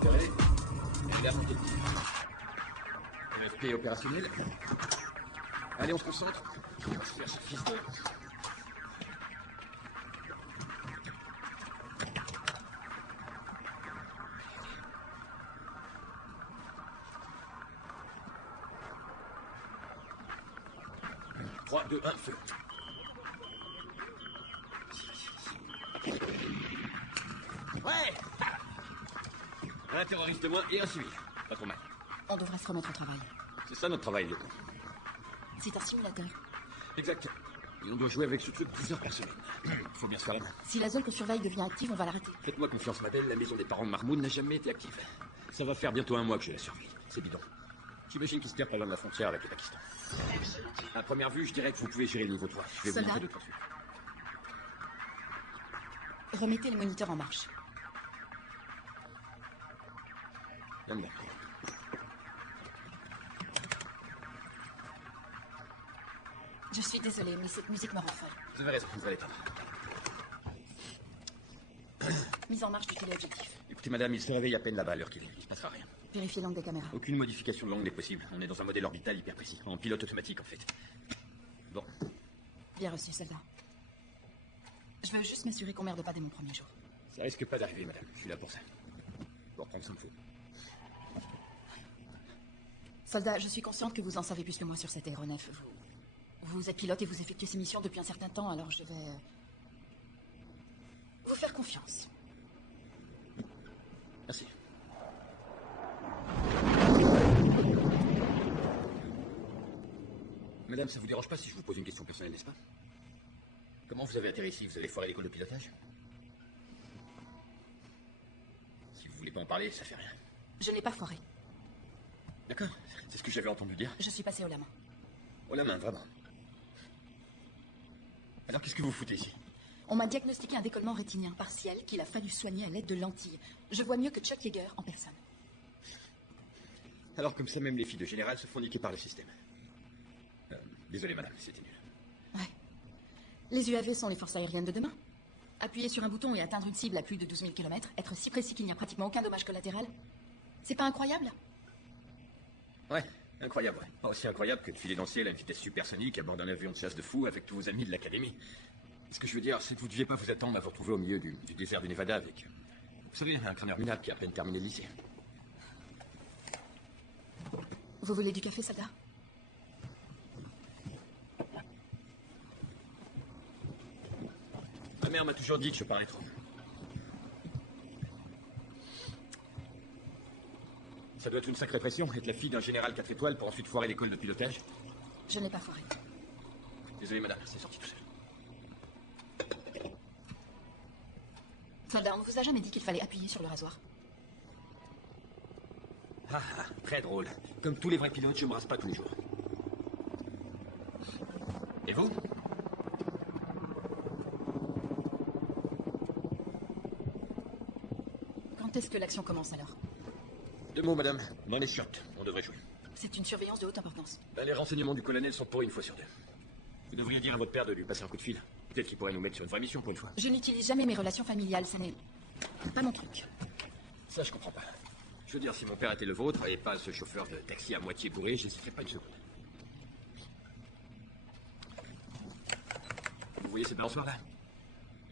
repéré. Elle a monté le tir. MFP est opérationnel. Allez, on se concentre. On va se faire ce fils de... Trois, deux, un, feu. Ouais. Un terroriste de moins et un civil. Pas trop mal. On devrait se remettre au travail. C'est ça notre travail, lieutenant. C'est un simulateur. Exact. Et on doit jouer avec ce truc 10 heures par semaine. Faut bien se faire la main. Si la zone qu'on surveille devient active, on va l'arrêter. Faites-moi confiance, Madeleine, la maison des parents de Mahmoud n'a jamais été active. Ça va faire bientôt un mois que je la surveille. C'est bidon. J'imagine qu'il se tire pas loin de la frontière avec le Pakistan. À première vue, je dirais que vous pouvez gérer le niveau 3. Je vais vous montrer 2-3 trucs. Remettez les moniteurs en marche. Bien. Je suis désolée, mais cette musique me rend folle. Vous avez raison, vous allez l'éteindre. Mise en marche du téléobjectif. Écoutez, madame, il se réveille à peine là-bas à l'heure qu'il est. Il se passera rien. Vérifiez l'angle des caméras. Aucune modification de l'angle n'est possible. On est dans un modèle orbital hyper précis. En pilote automatique, en fait. Bon. Bien reçu, soldat. Je veux juste m'assurer qu'on merde pas dès mon premier jour. Ça risque pas d'arriver, madame. Je suis là pour ça. Pour prendre soin de vous. Soldat, je suis consciente que vous en savez plus que moi sur cet aéronef. Vous êtes pilote et vous effectuez ces missions depuis un certain temps, alors je vais... vous faire confiance. Merci. Madame, ça vous dérange pas si je vous pose une question personnelle, n'est-ce pas? Comment vous avez atterri ici? Vous avez foiré l'école de pilotage? Si vous voulez pas en parler, ça fait rien. Je n'ai pas foiré. D'accord, c'est ce que j'avais entendu dire. Je suis passé au la main. Au la main, vraiment. Alors qu'est-ce que vous foutez ici? On m'a diagnostiqué un décollement rétinien partiel qu'il a fallu soigner à l'aide de lentilles. Je vois mieux que Chuck Yeager en personne. Alors comme ça, même les filles de général se font niquer par le système. Désolé, madame, c'était nul. Ouais. Les UAV sont les forces aériennes de demain. Appuyer sur un bouton et atteindre une cible à plus de 12 000 km, être si précis qu'il n'y a pratiquement aucun dommage collatéral. C'est pas incroyable? Ouais, incroyable, ouais. Pas aussi incroyable que de filer dans le ciel à une vitesse supersonique à bord d'un avion de chasse de fou avec tous vos amis de l'académie. Ce que je veux dire, c'est que vous deviez pas vous attendre à vous retrouver au milieu du désert du Nevada avec... Vous savez, un crâneur minable qui a à peine terminé le lycée. Vous voulez du café, soldat? Ma mère m'a toujours dit que je parlais trop. Ça doit être une sacrée pression, être la fille d'un général 4 étoiles pour ensuite foirer l'école de pilotage. Je n'ai pas foiré. Désolé, madame, c'est sorti tout seul. Soldat, on ne vous a jamais dit qu'il fallait appuyer sur le rasoir? Ah, très drôle. Comme tous les vrais pilotes, je me rase pas tous les jours. Et vous? Quand est-ce que l'action commence alors? 2 mots, madame. Dans les chiottes, on devrait jouer. C'est une surveillance de haute importance. Ben, les renseignements du colonel sont pourris une fois sur 2. Vous devriez dire à votre père de lui passer un coup de fil. Peut-être qu'il pourrait nous mettre sur une vraie mission pour une fois. Je n'utilise jamais mes relations familiales, ça n'est pas mon truc. Ça, je comprends pas. Je veux dire, si mon père était le vôtre et pas ce chauffeur de taxi à moitié bourré, j'hésiterais pas une seconde. Vous voyez cette balançoire-là?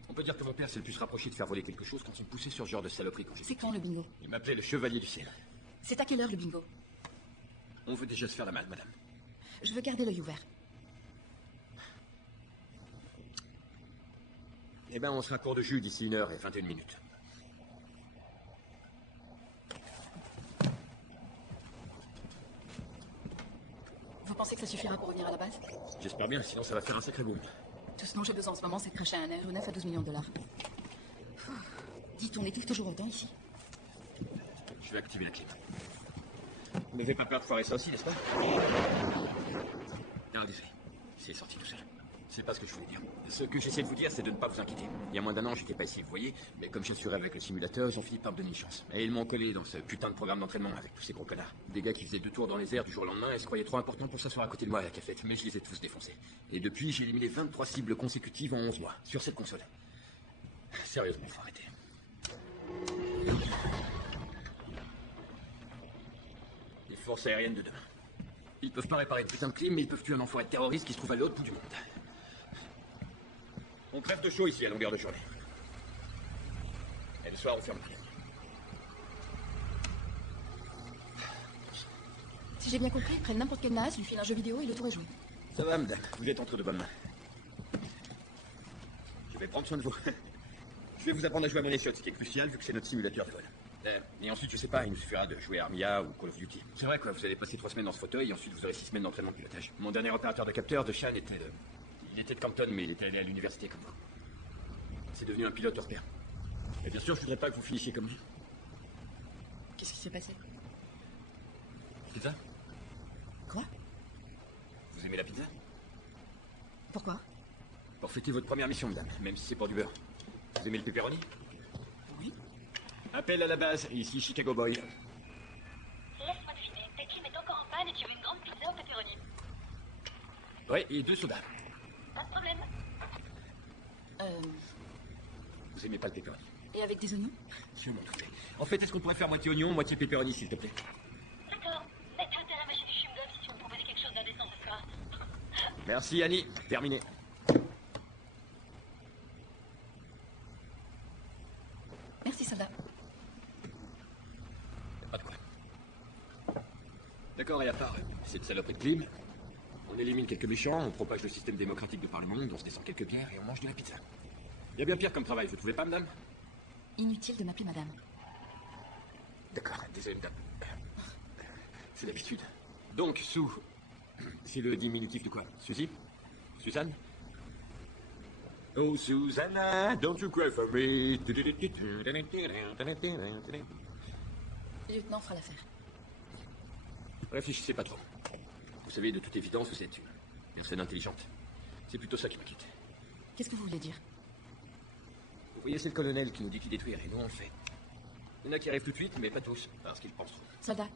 On peut dire que mon père s'est le plus rapproché de faire voler quelque chose quand il me poussait sur ce genre de saloperie quand j'étais... C'est quand le bingo? Il m'appelait le chevalier du ciel. C'est à quelle heure le bingo? On veut déjà se faire la malle, madame. Je veux garder l'œil ouvert. Eh ben, on sera à court de jus d'ici 1h21 minutes. Vous pensez que ça suffira pour revenir à la base? J'espère bien, sinon ça va faire un sacré boom. Tout ce dont j'ai besoin en ce moment, c'est de cracher un aéronef à 12 millions de dollars. Dites, on est toujours autant ici? Je vais activer la clim. Vous n'avez pas peur de foirer ça aussi, n'est-ce pas? Non, désolé. C'est sorti tout seul. C'est pas ce que je voulais dire. Ce que j'essaie de vous dire, c'est de ne pas vous inquiéter. Il y a moins d'1 an, j'étais pas ici, vous voyez. Mais comme j'assurais avec le simulateur, ils ont fini par me donner une chance. Et ils m'ont collé dans ce putain de programme d'entraînement avec tous ces gros connards. Des gars qui faisaient 2 tours dans les airs du jour au lendemain et se croyaient trop importants pour s'asseoir à côté de moi à la cafette. Mais je les ai tous défoncés. Et depuis, j'ai éliminé 23 cibles consécutives en 11 mois. Sur cette console. Sérieusement, faut arrêter. forces aériennes de demain. Ils peuvent pas réparer une putain de clim, mais ils peuvent tuer un enfoiré de terroriste qui se trouve à l'autre bout du monde. On crève de chaud ici à longueur de journée. Et le soir, on ferme tout. Si j'ai bien compris, ils prennent n'importe quel NAS, lui filent un jeu vidéo et le tour est joué. Ça va, madame. Vous êtes entre de bonnes mains. Je vais prendre soin de vous. Je vais vous apprendre à jouer à mon échelle, ce qui est crucial vu que c'est notre simulateur de vol. Et ensuite, je sais pas, il nous suffira de jouer à Armia ou Call of Duty. C'est vrai quoi, vous allez passer 3 semaines dans ce fauteuil et ensuite vous aurez 6 semaines d'entraînement de pilotage. Mon dernier opérateur de capteur de Shan était de... Il était de Campton, mais il était allé à l'université comme vous. C'est devenu un pilote hors pair. Et bien sûr, je voudrais pas que vous finissiez comme lui. Qu'est-ce qui s'est passé? Pizza? Quoi? Vous aimez la pizza? Pourquoi? Pour fêter votre première mission, madame, même si c'est pour du beurre. Vous aimez le pepperoni? Oui. Appel à la base, ici Chicago Boy. Laisse-moi deviner, ta clim est encore en panne et tu veux une grande pizza au pepperoni. Ouais, et 2 sodas. Pas de problème. Vous aimez pas le pepperoni? Et avec des oignons? Je m'en doutais. En fait, est-ce qu'on pourrait faire moitié oignon, moitié pepperoni, s'il te plaît? D'accord. Mets-toi à la machine du chewing-gum si tu veux me proposer quelque chose d'indécent ce soir. Merci, Annie. Terminé. Merci, soldat. Pas de quoi. D'accord, et à part cette saloperie de clim, on élimine quelques méchants, on propage le système démocratique de par le monde, on se descend quelques bières et on mange de la pizza. Il y a bien pire comme travail, vous trouvez pas, madame? Inutile de m'appeler madame. D'accord, désolé, madame. C'est l'habitude. Donc, Sue, c'est le diminutif de quoi? Suzy? Suzanne? Oh, Susanna, don't you cry for me. Lieutenant fera l'affaire. Réfléchissez pas trop. Vous savez, de toute évidence, vous êtes une personne intelligente. C'est plutôt ça qui m'inquiète. Qu'est-ce que vous voulez dire? Vous voyez, c'est le colonel qui nous dit qu'il détruire, et nous on le fait. Il y en a qui arrivent tout de suite, mais pas tous, parce qu'ils pensent trop. Soldat,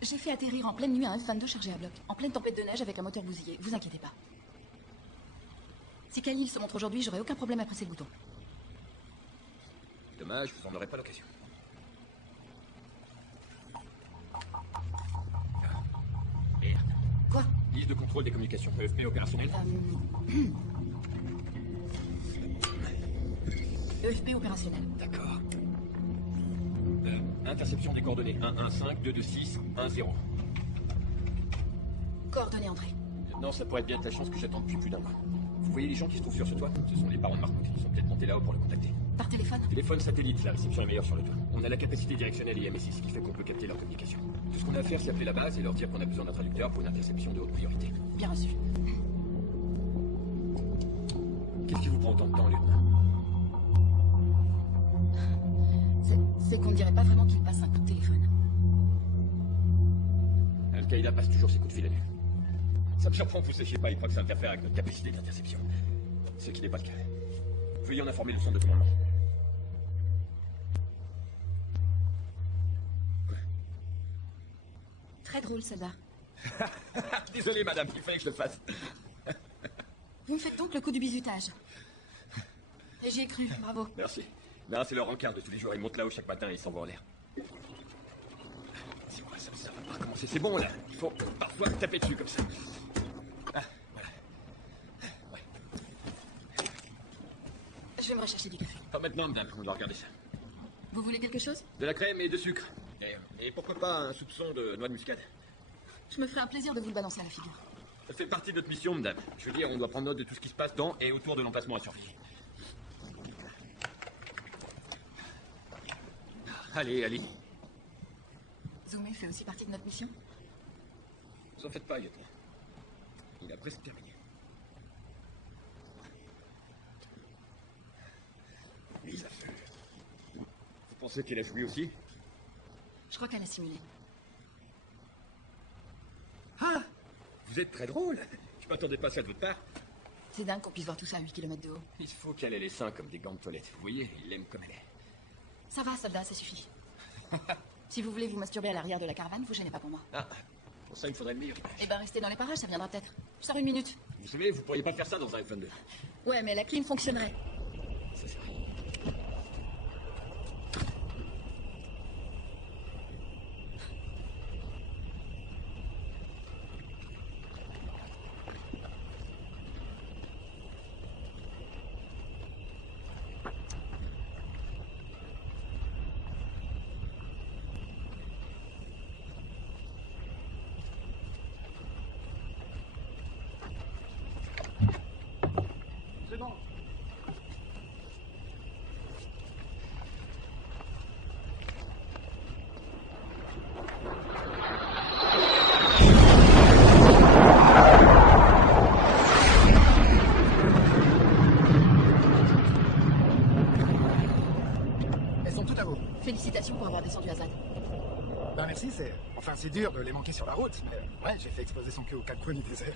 j'ai fait atterrir en pleine nuit un F-22 chargé à bloc, en pleine tempête de neige avec un moteur bousillé. Vous inquiétez pas. Si Khalil se montre aujourd'hui, j'aurai aucun problème à presser le bouton. Dommage, vous en aurez pas l'occasion. Merde. Quoi? Liste de contrôle des communications. EFP opérationnel. EFP opérationnel. D'accord. Interception des coordonnées 115-226-10. Coordonnées entrées. Non, ça pourrait être bien de la chance que j'attends depuis plus d'un mois. Vous voyez les gens qui se trouvent sur ce toit? Ce sont les parents de Marcotte. Ils sont peut-être montés là-haut pour le contacter. Par téléphone? Téléphone satellite, la réception est meilleure sur le toit. On a la capacité directionnelle IM6, ce qui fait qu'on peut capter leur communication. Tout ce qu'on a à faire, c'est appeler la base et leur dire qu'on a besoin d'un traducteur pour une interception de haute priorité. Bien reçu. Qu'est-ce qui vous prend autant de temps, lieutenant? C'est qu'on ne dirait pas vraiment qu'il passe un coup de téléphone. Al-Qaïda passe toujours ses coups de fil à nu. Ça me surprend que vous sachiez pas, il croit que ça interfère avec notre capacité d'interception. Ce qui n'est pas le cas. Veuillez en informer le centre de commandement. Quoi? Très drôle, soldat. Désolé, madame, il fallait que je le fasse. Vous me faites donc le coup du bizutage. Et j'y ai cru, bravo. Merci. Non, c'est leur encart de tous les jours. Ils montent là-haut chaque matin et ils s'en vont en l'air. C'est moi, ça va pas recommencer. C'est bon, là. Il faut parfois taper dessus comme ça. Ah, voilà. Ouais. Je vais me rechercher du café. Pas maintenant, madame. On doit regarder ça. Vous voulez quelque chose? De la crème et de sucre. Et pourquoi pas un soupçon de noix de muscade? Je me ferai un plaisir de vous le balancer à la figure. Ça fait partie de notre mission, madame. Je veux dire, on doit prendre note de tout ce qui se passe dans et autour de l'emplacement à surveiller. Allez, allez. Zoomé fait aussi partie de notre mission? Vous en faites pas, lieutenant. Il a presque terminé. Mise à feu. Vous pensez qu'elle a joué aussi? Je crois qu'elle a simulé. Ah! Vous êtes très drôle. Je m'attendais pas à ça de votre part. C'est dingue qu'on puisse voir tout ça à 8 km de haut. Il faut qu'elle ait les seins comme des gants de toilette. Vous voyez, il l'aime comme elle est. Ça va, soldat, ça suffit. Si vous voulez vous masturber à l'arrière de la caravane, vous gênez pas pour moi. Ah, pour ça, il me faudrait le meilleur. Eh ben, restez dans les parages, ça viendra peut-être. Je sors une minute. Vous savez, vous pourriez pas faire ça dans un F-22. Ouais, mais la clim fonctionnerait. Ça, c'est vrai. Ben merci, c'est... Enfin, c'est dur de les manquer sur la route, mais... Ouais, j'ai fait exploser son cul aux 4 coins du désert.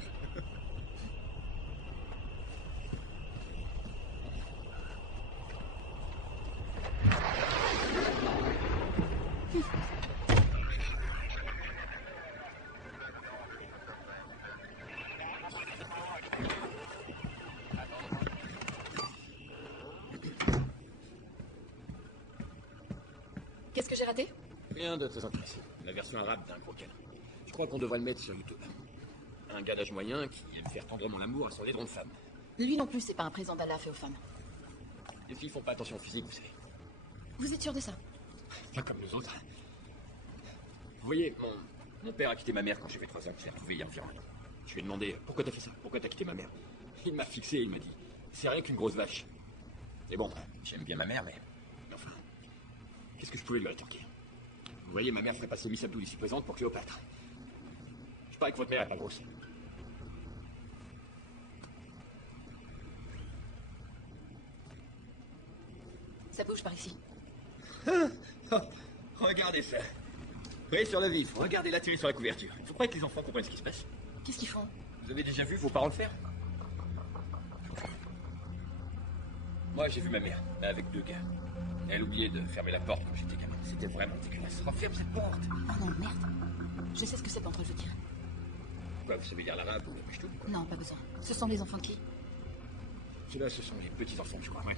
Qu'est-ce que j'ai raté? Rien de très intéressant. La version arabe d'un gros câlin. Je crois qu'on devrait le mettre sur YouTube. Un gars d'âge moyen qui aime faire tendrement l'amour à son laidron de femme. Lui non plus, c'est pas un présent d'Allah fait aux femmes. Les filles font pas attention au physique, vous savez. Vous êtes sûr de ça? Pas comme nous autres. Vous voyez, mon père a quitté ma mère quand j'avais 3 ans. Je l'ai retrouvé il y a environ un an. Je lui ai demandé pourquoi t'as fait ça? Pourquoi t'as quitté ma mère? Il m'a fixé et il m'a dit c'est rien qu'une grosse vache. Et bon, j'aime bien ma mère, mais enfin, qu'est-ce que je pouvais lui rétorquer? Vous voyez, ma mère ferait passer Miss Abdul ici présente pour Cléopâtre. Je parie que votre mère est pas grosse. Ça bouge par ici. Regardez ça. Oui, sur le vif. Regardez la télé sur la couverture. Faut pas que les enfants comprennent ce qui se passe. Qu'est-ce qu'ils font? Vous avez déjà vu vos parents le faire? Moi, j'ai vu ma mère, avec 2 gars. Elle oubliait de fermer la porte quand j'étais gamin. C'était vraiment dégueulasse. Referme cette porte. Oh non, merde. Je sais ce que c'est d'entre eux, je veux dire. Quoi, vous savez lire l'arabe ou le pashto? Non, pas besoin. Ce sont des enfants de qui? Ceux-là, ce sont les petits-enfants, je crois. Ouais.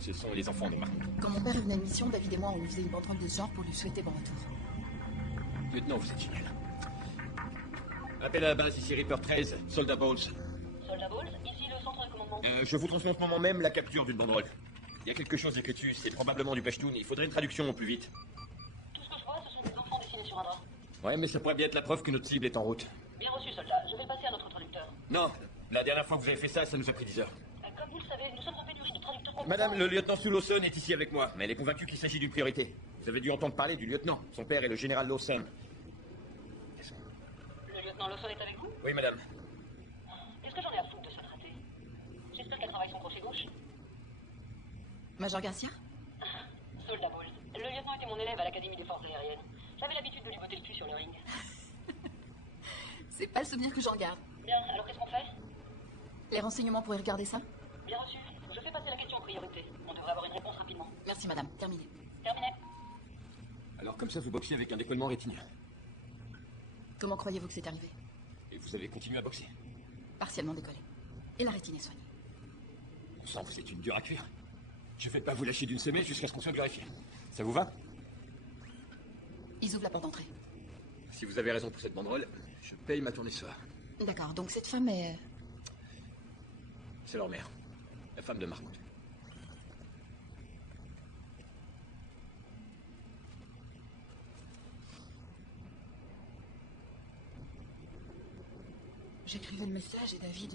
Ce sont les enfants de Mahmoud. Quand mon père revenait de mission, David et moi, on lui faisait une banderole de ce genre pour lui souhaiter bon retour. Lieutenant, vous êtes génial. Appel à la base, ici Reaper 13, Soldat Bowles. Soldat Balls, ici le centre de commandement. Je vous transmets en ce moment même la capture d'une banderole. Il y a quelque chose écrit dessus, c'est probablement du pashtoun. Il faudrait une traduction au plus vite. Tout ce que je vois, ce sont des enfants dessinés sur un drap. Ouais, mais ça pourrait bien être la preuve que notre cible est en route. Bien reçu, soldat. Je vais le passer à notre traducteur. Non, la dernière fois que vous avez fait ça, ça nous a pris 10 heures. Comme vous le savez, nous sommes en pénurie de traducteurs compétents. Madame, le lieutenant Sue Lawson est ici avec moi, mais elle est convaincue qu'il s'agit d'une priorité. Vous avez dû entendre parler du lieutenant. Son père est le général Lawson. Le lieutenant Lawson est avec vous? Oui, madame. Qu'est-ce que j'en ai à foutre de ce traité? J'espère qu'elle travaille son crochet gauche. Major Garcia? Soldat Balls. Le lieutenant était mon élève à l'Académie des Forces Aériennes. J'avais l'habitude de lui botter le cul sur le ring. C'est pas le souvenir que j'en garde. Bien, alors qu'est-ce qu'on fait? Les renseignements pourraient regarder ça? Bien reçu. Je fais passer la question en priorité. On devrait avoir une réponse rapidement. Merci, madame. Terminé. Terminé. Alors comme ça, vous boxiez avec un décollement rétinien. Comment croyez-vous que c'est arrivé? Et vous avez continué à boxer. Partiellement décollé. Et la rétine est soignée. On sent que vous êtes une dure à cuire. Je vais pas vous lâcher d'une semaine jusqu'à ce qu'on soit glorifié. Ça vous va? Ils ouvrent la porte d'entrée. Si vous avez raison pour cette banderole, je paye ma tournée ce soir. D'accord, donc cette femme est... C'est leur mère, la femme de Mahmoud. J'écrivais le message et David...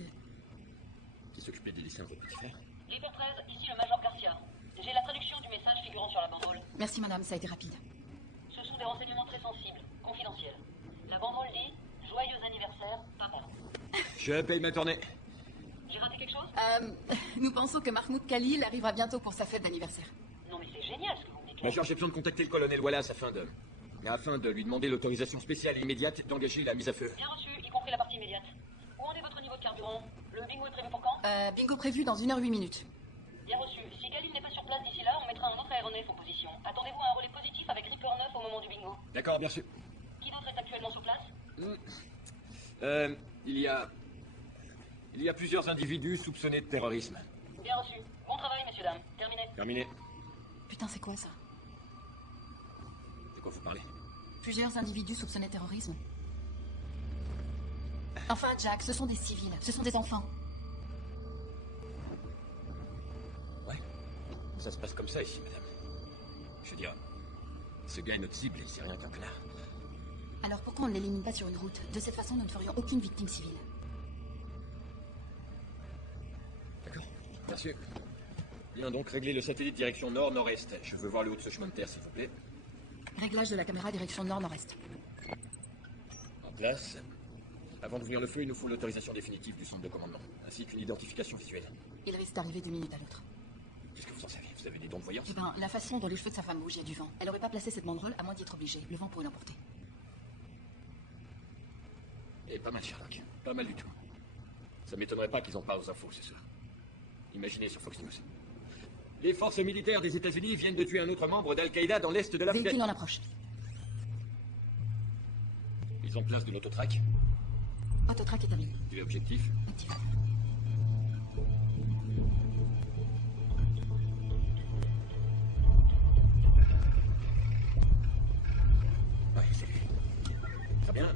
Qui s'occupait des dessins de votre petit frère? Reaper 13, ici le Major Garcia. J'ai la traduction du message figurant sur la banderole. Merci, madame, ça a été rapide. Ce sont des renseignements très sensibles, confidentiels. La banderole dit « Joyeux anniversaire, papa ». Je paye ma tournée. J'ai raté quelque chose? Nous pensons que Mahmoud Khalil arrivera bientôt pour sa fête d'anniversaire. Non mais c'est génial ce que vous me dites là. Major, j'ai besoin de contacter le colonel Wallace afin de lui demander l'autorisation spéciale et immédiate d'engager la mise à feu. Bien reçu, y compris la partie immédiate. Où en est votre niveau de carburant? Le bingo est prévu pour quand? Bingo prévu dans 1h08 minutes. Bien reçu. Si Khalil n'est pas sur place d'ici là, on mettra un autre aéronef en position. Attendez-vous à un relais positif avec Reaper 9 au moment du bingo. D'accord, bien sûr. Qui d'autre est actuellement sur place? Il y a plusieurs individus soupçonnés de terrorisme. Bien reçu. Bon travail, messieurs, dames. Terminé. Terminé. Putain, c'est quoi ça? De quoi vous parlez? Plusieurs individus soupçonnés de terrorisme. Enfin, Jack, ce sont des civils, ce sont des enfants. Ouais. Ça se passe comme ça ici, madame. Je veux dire, ce gars est notre cible et c'est rien qu'un connard. Alors pourquoi on ne l'élimine pas sur une route? De cette façon, nous ne ferions aucune victime civile. D'accord, bien sûr. Bien, donc régler le satellite direction nord-nord-est. Je veux voir le haut de ce chemin de terre, s'il vous plaît. Réglage de la caméra direction nord-nord-est. En place. Avant d'ouvrir le feu, il nous faut l'autorisation définitive du centre de commandement, ainsi qu'une identification visuelle. Il risque d'arriver d'une minute à l'autre. Qu'est-ce que vous en savez? Vous avez des dons de voyance? Eh ben, la façon dont les cheveux de sa femme bougent, il y a du vent. Elle aurait pas placé cette banderole à moins d'y être obligée. Le vent pourrait l'emporter. Et pas mal, Sherlock. Pas mal du tout. Ça m'étonnerait pas qu'ils en parlent aux infos ce soir. Imaginez sur Fox News. Les forces militaires des États-Unis viennent de tuer un autre membre d'Al-Qaïda dans l'est de l'Afghanistan. Véhicule en approche. Ils ont place de l'autotrack. Autotrack établi. Du objectif. Actif. Ouais, c'est lui. Très bien.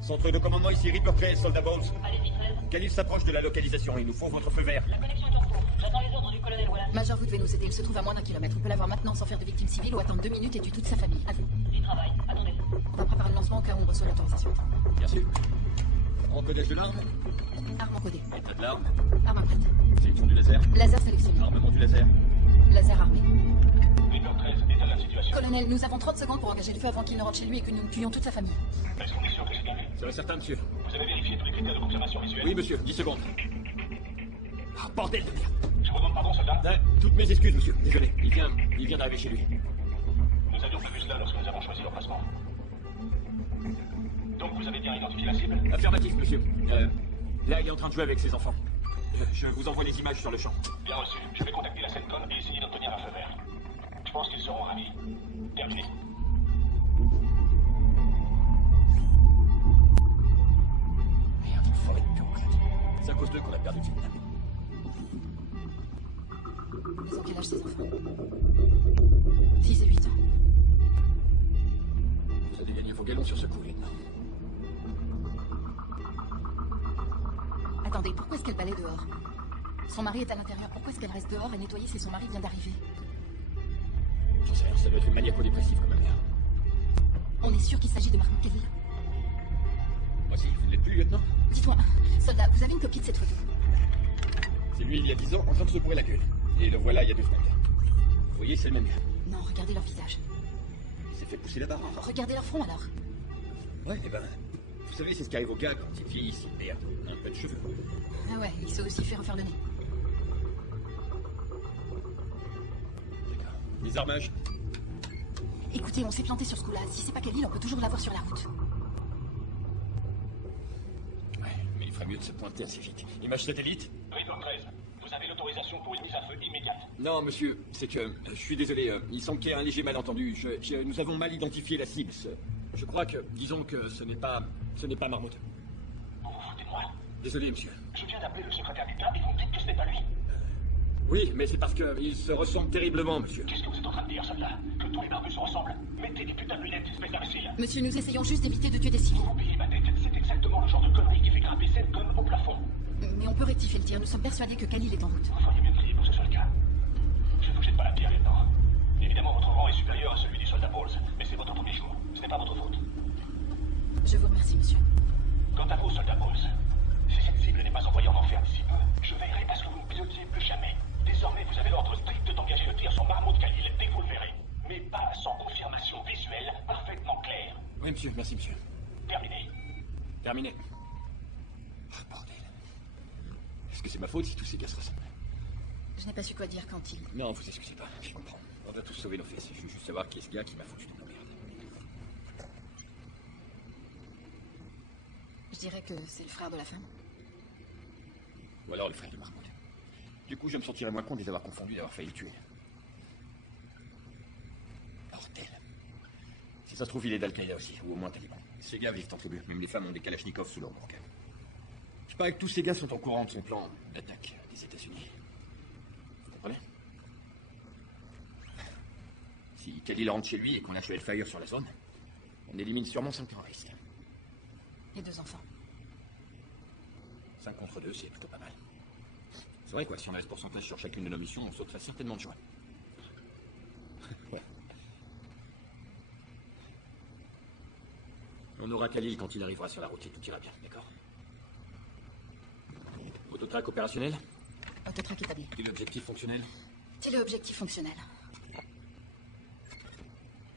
Centre de commandement ici, Reaper 13, soldat Bowles. Allez-y, 13. Khalil s'approche de la localisation. Il nous faut votre feu vert. La connexion est en cours. J'attends les ordres du colonel Wallace. Major, vous devez nous aider. Il se trouve à moins d'1 kilomètre. On peut l'avoir maintenant sans faire de victimes civiles ou attendre 2 minutes et tuer toute sa famille. À vous. J'y travaille. Attendez. On va préparer le lancement au cas où on reçoit l'autorisation. Bien sûr. Encodage de l'arme. Arme encodée. État de l'arme. Arme prête. Sélection du laser. Laser sélectionné. Armement du laser. Laser armé. Reaper 13, état de la situation. Colonel, nous avons 30 secondes pour engager le feu avant qu'il ne rentre chez lui et que nous tuions toute sa famille. Est-ce qu'on est sûr que j'ai bien vu? Serait certain, monsieur. Vous avez vérifié tous les critères de confirmation visuelle? Oui, monsieur. 10 secondes. Ah, bordel de merde. Je vous demande pardon, soldat. Toutes mes excuses, monsieur. Désolé. Il vient d'arriver chez lui. Nous avions prévu cela lorsque nous avons choisi l'emplacement. Donc vous avez bien identifié la cible? Affirmatif, monsieur. Là, il est en train de jouer avec ses enfants. Je vous envoie les images sur le champ. Bien reçu. Je vais contacter la CENTCOM et essayer d'obtenir un feu vert. Je pense qu'ils seront ravis. Terminé. Merde, forêt de bureaucrate. C'est à cause d'eux qu'on a perdu le Vietnam. Ils ont quel âge ces enfants? 6 et 8 ans. Vous avez gagné vos galons sur ce coup, lieutenant. Attendez, pourquoi est-ce qu'elle balaie dehors? Son mari est à l'intérieur. Pourquoi est-ce qu'elle reste dehors et nettoyer si son mari vient d'arriver? J'en sais rien, ça doit être une maniaco-dépressive comme ma mère. On est sûr qu'il s'agit de Mahmoud Khalil. Moi aussi, vous ne l'êtes plus, lieutenant? Dites-moi, soldat, vous avez une copie de cette photo? C'est lui, il y a 10 ans, en train de se bourrer la gueule. Et le voilà il y a 2 secondes. Vous voyez, c'est le même gars. Non, regardez leur visage. Il s'est fait pousser la barre. Regardez leur front alors. Ouais, eh ben... Vous savez, c'est ce qui arrive aux gars quand ils vieillissent, ils perdent un peu de cheveux. Ah ouais, il s'est aussi fait refaire le nez. D'accord. Les armages. Écoutez, on s'est planté sur ce coup-là. Si c'est pas Khalil, on peut toujours l'avoir sur la route. Ouais, mais il ferait mieux de se pointer assez vite. Image satellite? Reaper 13, vous avez l'autorisation pour une mise à feu immédiate. Non, monsieur, c'est que... je suis désolé, il semble qu'il y ait un léger malentendu. Nous avons mal identifié la cible. Je crois que... Disons que ce n'est pas Marmot. Vous vous foutez de moi? Désolé, monsieur. Je viens d'appeler le secrétaire d'État et vous me dites que ce n'est pas lui. Oui, mais c'est parce qu'ils se ressemblent terriblement, monsieur. Qu'est-ce que vous êtes en train de dire, soldat? Que tous les barbus se ressemblent? Mettez des putains de lunettes, espèce d'imbécile. Monsieur, nous essayons juste d'éviter de tuer des civils. Vous oubliez ma tête, c'est exactement le genre de connerie qui fait grimper cette conne au plafond. Mais on peut rectifier le tir. Nous sommes persuadés que Khalil est en route. Vous feriez mieux de prier pour que ce soit le cas. Je ne vous jette pas la pierre, lieutenant. Évidemment, votre rang est supérieur à celui des soldats Bowles, mais c'est votre premier jour. Ce n'est pas votre faute. Je vous remercie, monsieur. Quant à vous, soldats Bowles, si cette cible n'est pas envoyée en enfer d'ici peu, je veillerai à ce que vous ne pilotiez plus jamais. Désormais, vous avez l'ordre strict d'engager le tir sur Mahmoud Khalil dès que vous le verrez. Mais pas sans confirmation visuelle parfaitement claire. Oui, monsieur, merci, monsieur. Terminé. Terminé. Oh, bordel. Est-ce que c'est ma faute si tous ces gars se ressemblent? Je n'ai pas su quoi dire quand il... Non, vous excusez pas, je comprends. On doit tous sauver nos fesses. Je veux juste savoir qui est ce gars qui m'a foutu dans la merde. Je dirais que c'est le frère de la femme. Ou alors le frère de Mahmoud. Du coup, je me sentirais moins con de les avoir confondus d'avoir failli le tuer. Bordel. Si ça se trouve, il est d'Al-Qaïda aussi, ou au moins taliban. Ces gars vivent en tribu, même les femmes ont des kalachnikovs sous leur burqa. Je parie que tous ces gars sont au courant de son plan d'attaque des États-Unis. Vous comprenez? Si Khalil rentre chez lui et qu'on achève le fire sur la zone, on élimine sûrement 5 terroristes. Et 2 enfants. 5 contre 2, c'est plutôt pas mal. C'est vrai quoi, si on avait ce pourcentage sur chacune de nos missions, on sauterait certainement de joie. Ouais. On aura Khalil quand il arrivera sur la route et tout ira bien, d'accord? Autotrack opérationnel? Autotrack établi. Et l'objectif fonctionnel? Téléobjectif fonctionnel.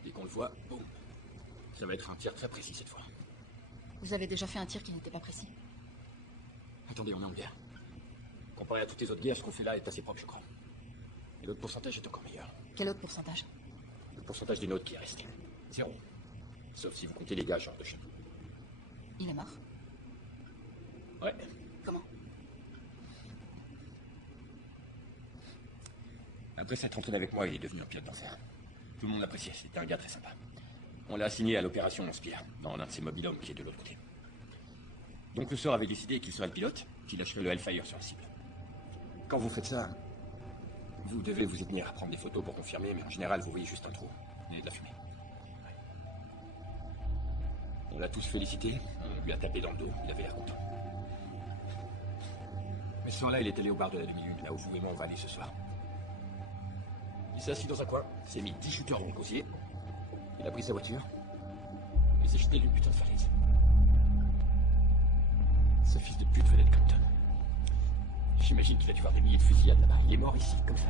Dès qu'on le voit, boum. Ça va être un tir très précis cette fois. Vous avez déjà fait un tir qui n'était pas précis. Attendez, on est en guerre. Comparé à toutes les autres guerres, ce qu'on fait là est assez propre, je crois. Et l'autre pourcentage est encore meilleur. Quel autre pourcentage? Le pourcentage des nôtres qui est resté. 0. Sauf si vous comptez les gars genre de chez nous. Il est mort? Ouais. Comment? Après s'être entraîné avec moi, il est devenu un pilote d'enfer. Tout le monde l'appréciait, c'était un gars très sympa. On l'a assigné à l'opération Spire, dans l'un de ces mobilhommes qui est de l'autre côté. Donc le sort avait décidé qu'il serait le pilote, qui lâcherait le Hellfire sur la cible. Quand vous faites ça, vous devez vous y tenir à prendre des photos pour confirmer, mais en général, vous voyez juste un trou et de la fumée. On l'a tous félicité, on lui a tapé dans le dos, il avait l'air content. Mais ce soir-là, il est allé au bar de la demi-lune, là où vous et moi on va aller ce soir. Il s'est assis dans un coin, s'est mis 10 shooters dans le gosier, il a pris sa voiture, et s'est jeté d'une putain de falaise. Ce fils de pute venait de Compton. J'imagine qu'il a dû voir des milliers de fusillades là-bas. Il est mort ici, comme ça.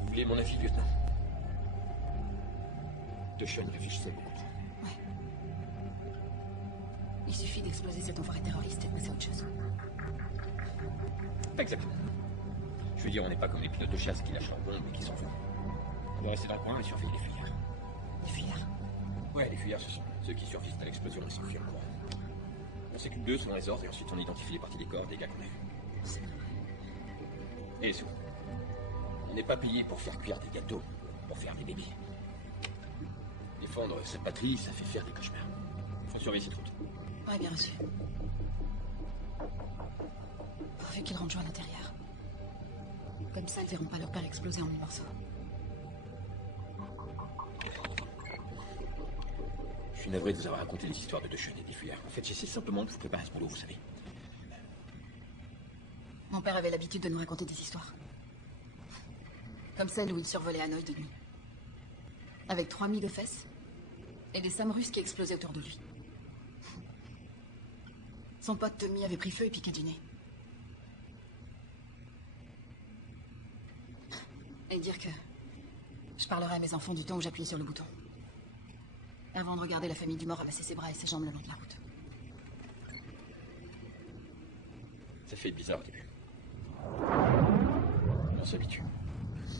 Vous voulez mon avis, lieutenant? DeShawn réfléchissait beaucoup trop. Ouais. Il suffit d'exploser cet enfoiré terroriste et de passer à autre chose. Pas exactement. Je veux dire, on n'est pas comme les pilotes de chasse qui lâchent leurs bombes et qui s'en vont. On doit rester dans le coin et surveiller les fuyards. Les fuyards? Ouais, les fuyards, ce sont ceux qui survivent à l'explosion et s'enfuient en courant. On s'occupe d'eux selon les ordres et ensuite on identifie les parties des corps des gars qu'on a vus. C'est... Et sous. On n'est pas payé pour faire cuire des gâteaux, pour faire des bébés. Défendre sa patrie, ça fait faire des cauchemars. Faut surveiller cette route. Ouais, bien reçu. Pourvu qu'ils rentrent à l'intérieur. Comme ça, ils verront pas leur père exploser en mille morceaux. Je suis navré de vous avoir raconté les histoires de DeShawn et des fuyards. En fait, j'essaie simplement de vous préparer à ce boulot, vous savez. Mon père avait l'habitude de nous raconter des histoires. Comme celle où il survolait Hanoï de nuit. Avec 3000 de fesses et des SAM russes qui explosaient autour de lui. Son pote Tommy avait pris feu et piqué du nez. Et dire que je parlerai à mes enfants du temps où j'appuyais sur le bouton. Avant de regarder la famille du mort ramasser ses bras et ses jambes le long de la route. Ça fait bizarre au début. On s'habitue.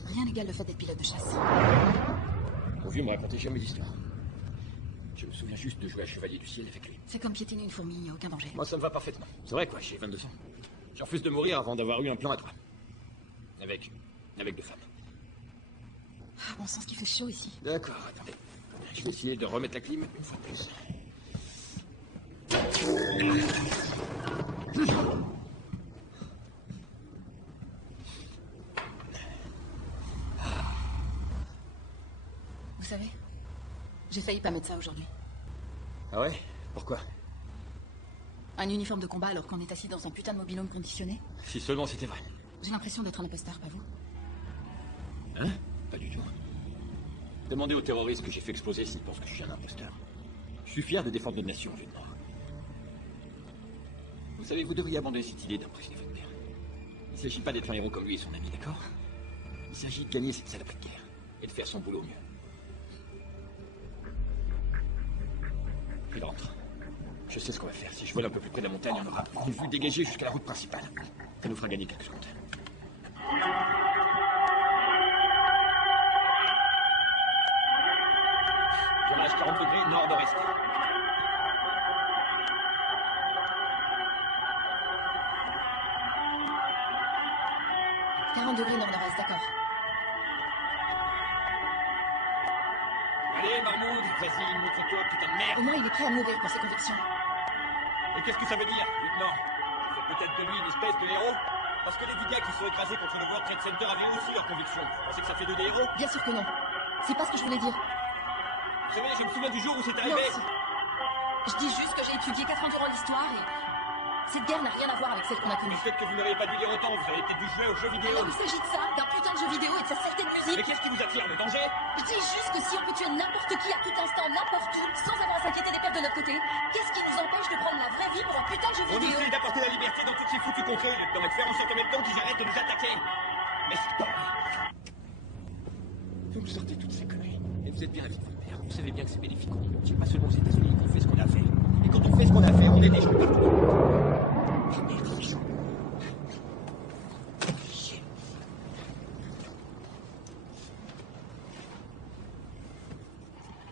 Rien n'égale le fait d'être pilote de chasse. Mon vieux me racontait jamais d'histoire. Je me souviens juste de jouer à Chevalier du Ciel avec lui. C'est comme piétiner une fourmi, il n'y a aucun danger. Moi, ça me va parfaitement. C'est vrai, quoi, j'ai 22 ans. Je refuse de mourir avant d'avoir eu un plan à trois. Avec deux femmes. Ah, bon sang, qu'il fait chaud ici. D'accord, attendez. Je vais essayer de remettre la clim une fois de plus. Vous savez, j'ai failli pas mettre ça aujourd'hui. Ah ouais? Pourquoi? Un uniforme de combat alors qu'on est assis dans un putain de mobil-home conditionné? Si seulement c'était vrai. J'ai l'impression d'être un imposteur, pas vous? Hein? Pas du tout. Demandez aux terroristes que j'ai fait exploser s'ils pensent que je suis un imposteur. Je suis fier de défendre notre nation, lieutenant. Vous savez, vous devriez abandonner cette idée d'impressionner votre père. Il ne s'agit pas d'être un héros comme lui et son ami, d'accord? Il s'agit de gagner cette saloperie de guerre et de faire son boulot mieux. Il rentre. Je sais ce qu'on va faire. Si je vole un peu plus près de la montagne, on aura une vue dégagée jusqu'à la route principale. Ça nous fera gagner quelques secondes. Virage 40 degrés nord-nord-est. « 40 degrés nord-nord-est, d'accord. Allez, Mahmoud, vas-y, montre-toi, putain de merde. Au moins, il est prêt à mourir pour ses convictions. Et qu'est-ce que ça veut dire, lieutenant? C'est peut-être de lui une espèce de héros? Parce que les 10 gars qui sont écrasés contre le World Trade Center avaient aussi leurs convictions. Vous pensez que ça fait d'eux des héros? Bien sûr que non. C'est pas ce que je voulais dire. Vous savez, je me souviens du jour où c'est Non, arrivé. je dis juste que j'ai étudié 4 ans durant l'histoire et... Cette guerre n'a rien à voir avec celle qu'on a connue. Du fait que vous n'auriez pas dû dire autant, vous auriez peut-être dû jouer aux jeux vidéo. Alors il s'agit de ça, d'un putain de jeu vidéo et de sa certaine musique. Mais qu'est-ce qui vous attire, le danger? Je dis juste que si on peut tuer n'importe qui à tout instant, n'importe où, sans avoir à s'inquiéter des pertes de notre côté, qu'est-ce qui nous empêche de prendre la vraie vie pour un putain de jeu On vidéo? essaie d'apporter la liberté dans toutes ces foutues contrées, lieutenant, et de faire en sorte en même temps qu'ils arrêtent de nous attaquer. Mais c'est pas vrai. Vous me sortez toutes ces conneries. Et vous êtes bien avec votre père. Vous savez bien que c'est bénéfique au monde. C'est pas seulement aux États-Unis qu'on fait ce qu'on a fait. Et quand on fait ce qu'on a fait, on est des gens partout. Merde, il est chaud.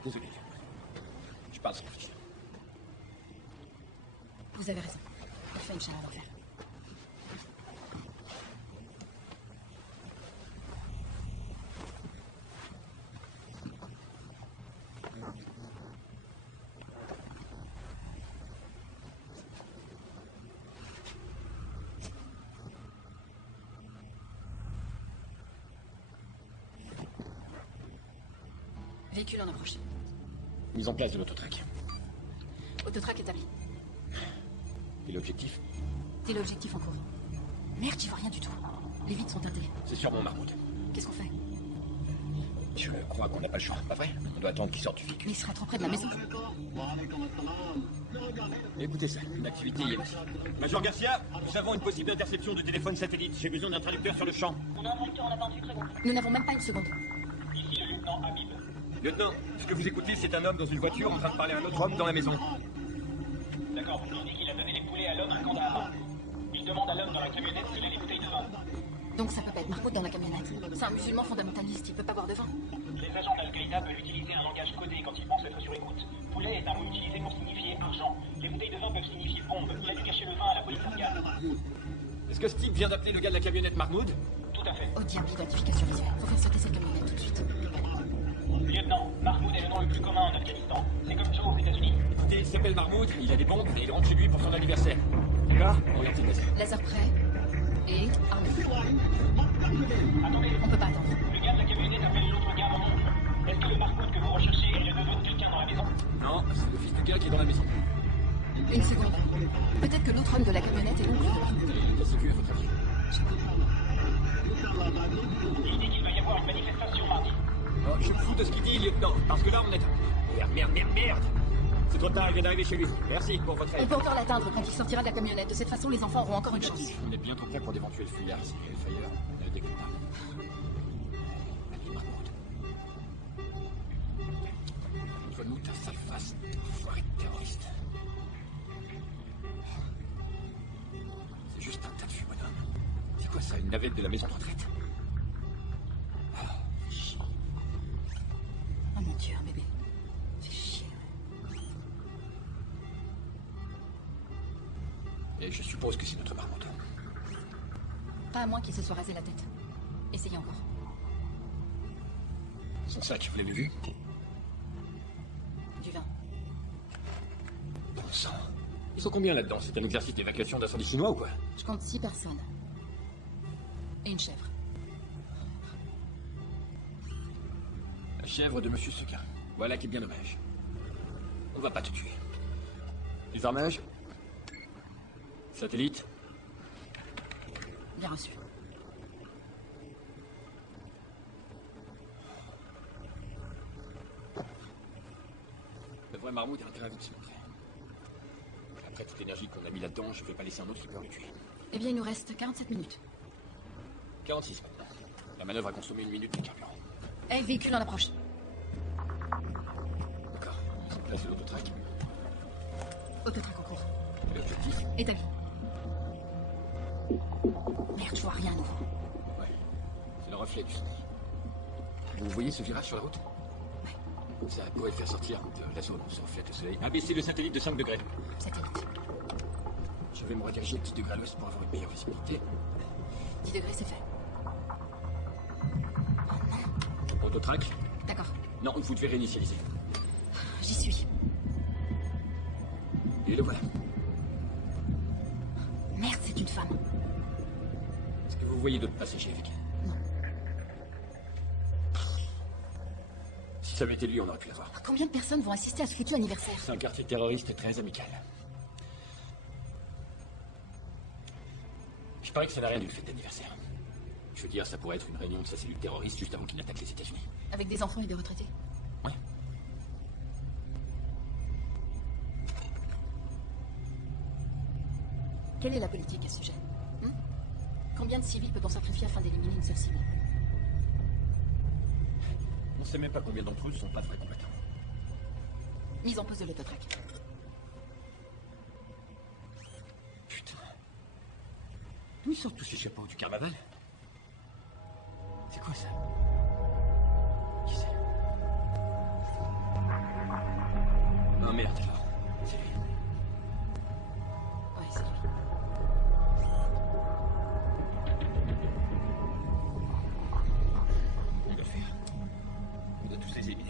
Désolé. Je parle sans réfléchir. Vous avez raison. Il fait une chaleur d'enfer. Véhicule en approche. Mise en place de l'autotrack. Autotrack établi. Et l'objectif? C'est l'objectif en cours. Merde, j'y vois rien du tout. Les vitres sont teintées. C'est sûrement Marmoud. Qu'est-ce qu'on fait? Je crois qu'on n'a pas le choix, pas vrai? On doit attendre qu'il sorte du véhicule. Mais il sera trop près de la maison. Écoutez ça, une activité IMC. Major Garcia, nous avons une possible interception de téléphone satellite. J'ai besoin d'un traducteur sur le champ. On a un traducteur en 28 secondes. Nous n'avons même pas une seconde. Ici le lieutenant Habib. Lieutenant, ce que vous écoutez, c'est un homme dans une voiture en train de parler à un autre homme dans la maison. D'accord, il dit qu'il a donné les poulets à l'homme à Kandahar. Il demande à l'homme dans la camionnette s'il a les bouteilles de vin. Donc ça peut pas être Marcotte dans la camionnette. C'est un musulman fondamentaliste, il peut pas boire de vin. Les agents d'Al-Qaïda peuvent utiliser un langage codé quand ils pensent être sur écoute. Poulet est un mot utilisé pour signifier argent. Les bouteilles de vin peuvent signifier bombe. Il a dû cacher le vin à la police afghane. Est-ce que Steve vient d'appeler le gars de la camionnette Mahmoud? Tout à fait. Au diable, identification visuelle. Faut faire sauter cette camionnette tout de suite. Lieutenant, Mahmoud est le nom le plus commun en Afghanistan. C'est comme Joe aux États-Unis. Écoutez, il s'appelle Mahmoud, il a des bombes et il rentre chez lui pour son anniversaire. D'accord? Orientez le laser. Laser prêt. Et armé. Attendez, On peut pas attendre. le gars de la camionnette appelle l'autre gars Mahmoud. Est-ce que le Mahmoud que vous recherchez est le neveu de quelqu'un dans la maison? Non, c'est le fils du gars qui est dans la maison. Une seconde. Peut-être que l'autre homme de la camionnette est l'oncle de Marcotte. Il est sécu à votre avis? Je sais pas. Il dit qu'il va y avoir une manifestation mardi. Oh, je me fous de ce qu'il dit, lieutenant, parce que là, on est... Merde. C'est trop tard, il vient d'arriver chez lui. Merci pour votre On aide. peut encore l'atteindre quand il sortira de la camionnette. De cette façon, les enfants auront encore une chance. On est bien trop près pour d'éventuels fuyards. Si Hellfire ne décolle pas. Allez, Mahmoud. Montre-nous ta sale face, enfoiré de terroriste. C'est juste un tas de fûts, bonhomme. C'est quoi ça, une navette de la maison de retraite? Ah, chier. Oh mon Dieu, un bébé. Fais chier. Et je suppose que c'est notre Mahmoud. Pas à moins qu'il se soit rasé la tête. Essayez encore. Son sac, vous l'avez vu? Du vin. Bon sang. Ils sont combien là-dedans? C'est un exercice d'évacuation d'incendie chinois ou quoi? Je compte 6 personnes. Et une chèvre. La chèvre de Monsieur Sequin. Voilà qui est bien dommage. On va pas te tuer. Les armages? Satellite? Bien reçu. Le vrai Marmoud a intérêt à vite se montrer. Après toute l'énergie qu'on a mis là-dedans, je vais pas laisser un autre qui peut le tuer. Eh bien, il nous reste 47 minutes. 46 maintenant. La manœuvre a consommé 1 minute de carburant. Eh, véhicule en approche. D'accord. Ils ont placé l'autotrack. Autotrack en cours. Et l'objectif? Établi. Merde, je vois rien à nouveau. Ouais. C'est le reflet du soleil. Vous voyez ce virage sur la route? Ouais. Ça pourrait faire sortir de la zone où se reflète le soleil. Abaisser le satellite de 5 degrés. Satellite. Je vais me rediriger 10 degrés à l'ouest pour avoir une meilleure visibilité. 10 degrés, c'est fait. Autotrack? D'accord. Non, vous devez réinitialiser. J'y suis. Et le voilà. Merde, c'est une femme. Est-ce que vous voyez d'autres passagers avec elle? Non. Si ça avait été lui, on aurait pu la voir. Combien de personnes vont assister à ce foutu anniversaire? C'est un quartier terroriste très amical. Je parie que ça n'a rien d'une fête d'anniversaire. Je veux dire, ça pourrait être une réunion de sa cellule terroriste juste avant qu'il n'attaque les États-Unis. Avec des enfants et des retraités. Ouais. Quelle est la politique à ce sujet? Combien de civils peut-on sacrifier afin d'éliminer une seule cible? On ne sait même pas combien d'entre eux ne sont pas de vrais combattants. Mise en pause de l'autotrack. Putain. D'où ils sortent tous ces chapeaux? Du carnaval? C'est quoi ça? Qui c'est?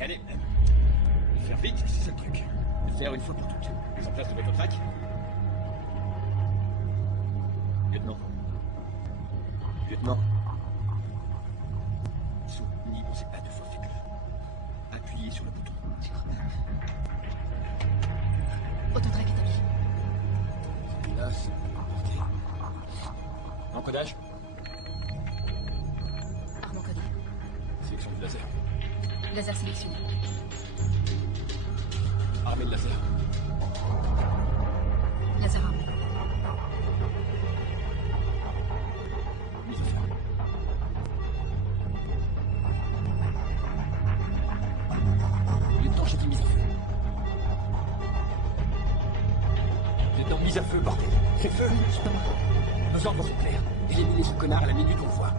Et allez, faire vite, c'est ça le truc. Le faire une fois pour toutes. Mise en place de votre track. Lieutenant. Lieutenant. N'y pensez pas deux fois, faites-le. Appuyez sur le bouton. Autotrack établi. Et là, c'est emporté. Encodage. Arme encodée. Sélection du laser. Laser sélectionné. Armée de laser. Laser armé. Mise au feu. Lieutenant, j'ai dit mise à feu. Lieutenant, mise à feu, bordel. C'est feu. Je peux pas. Nos ordres sont clairs. Éliminez ce connard à la minute où on le voit.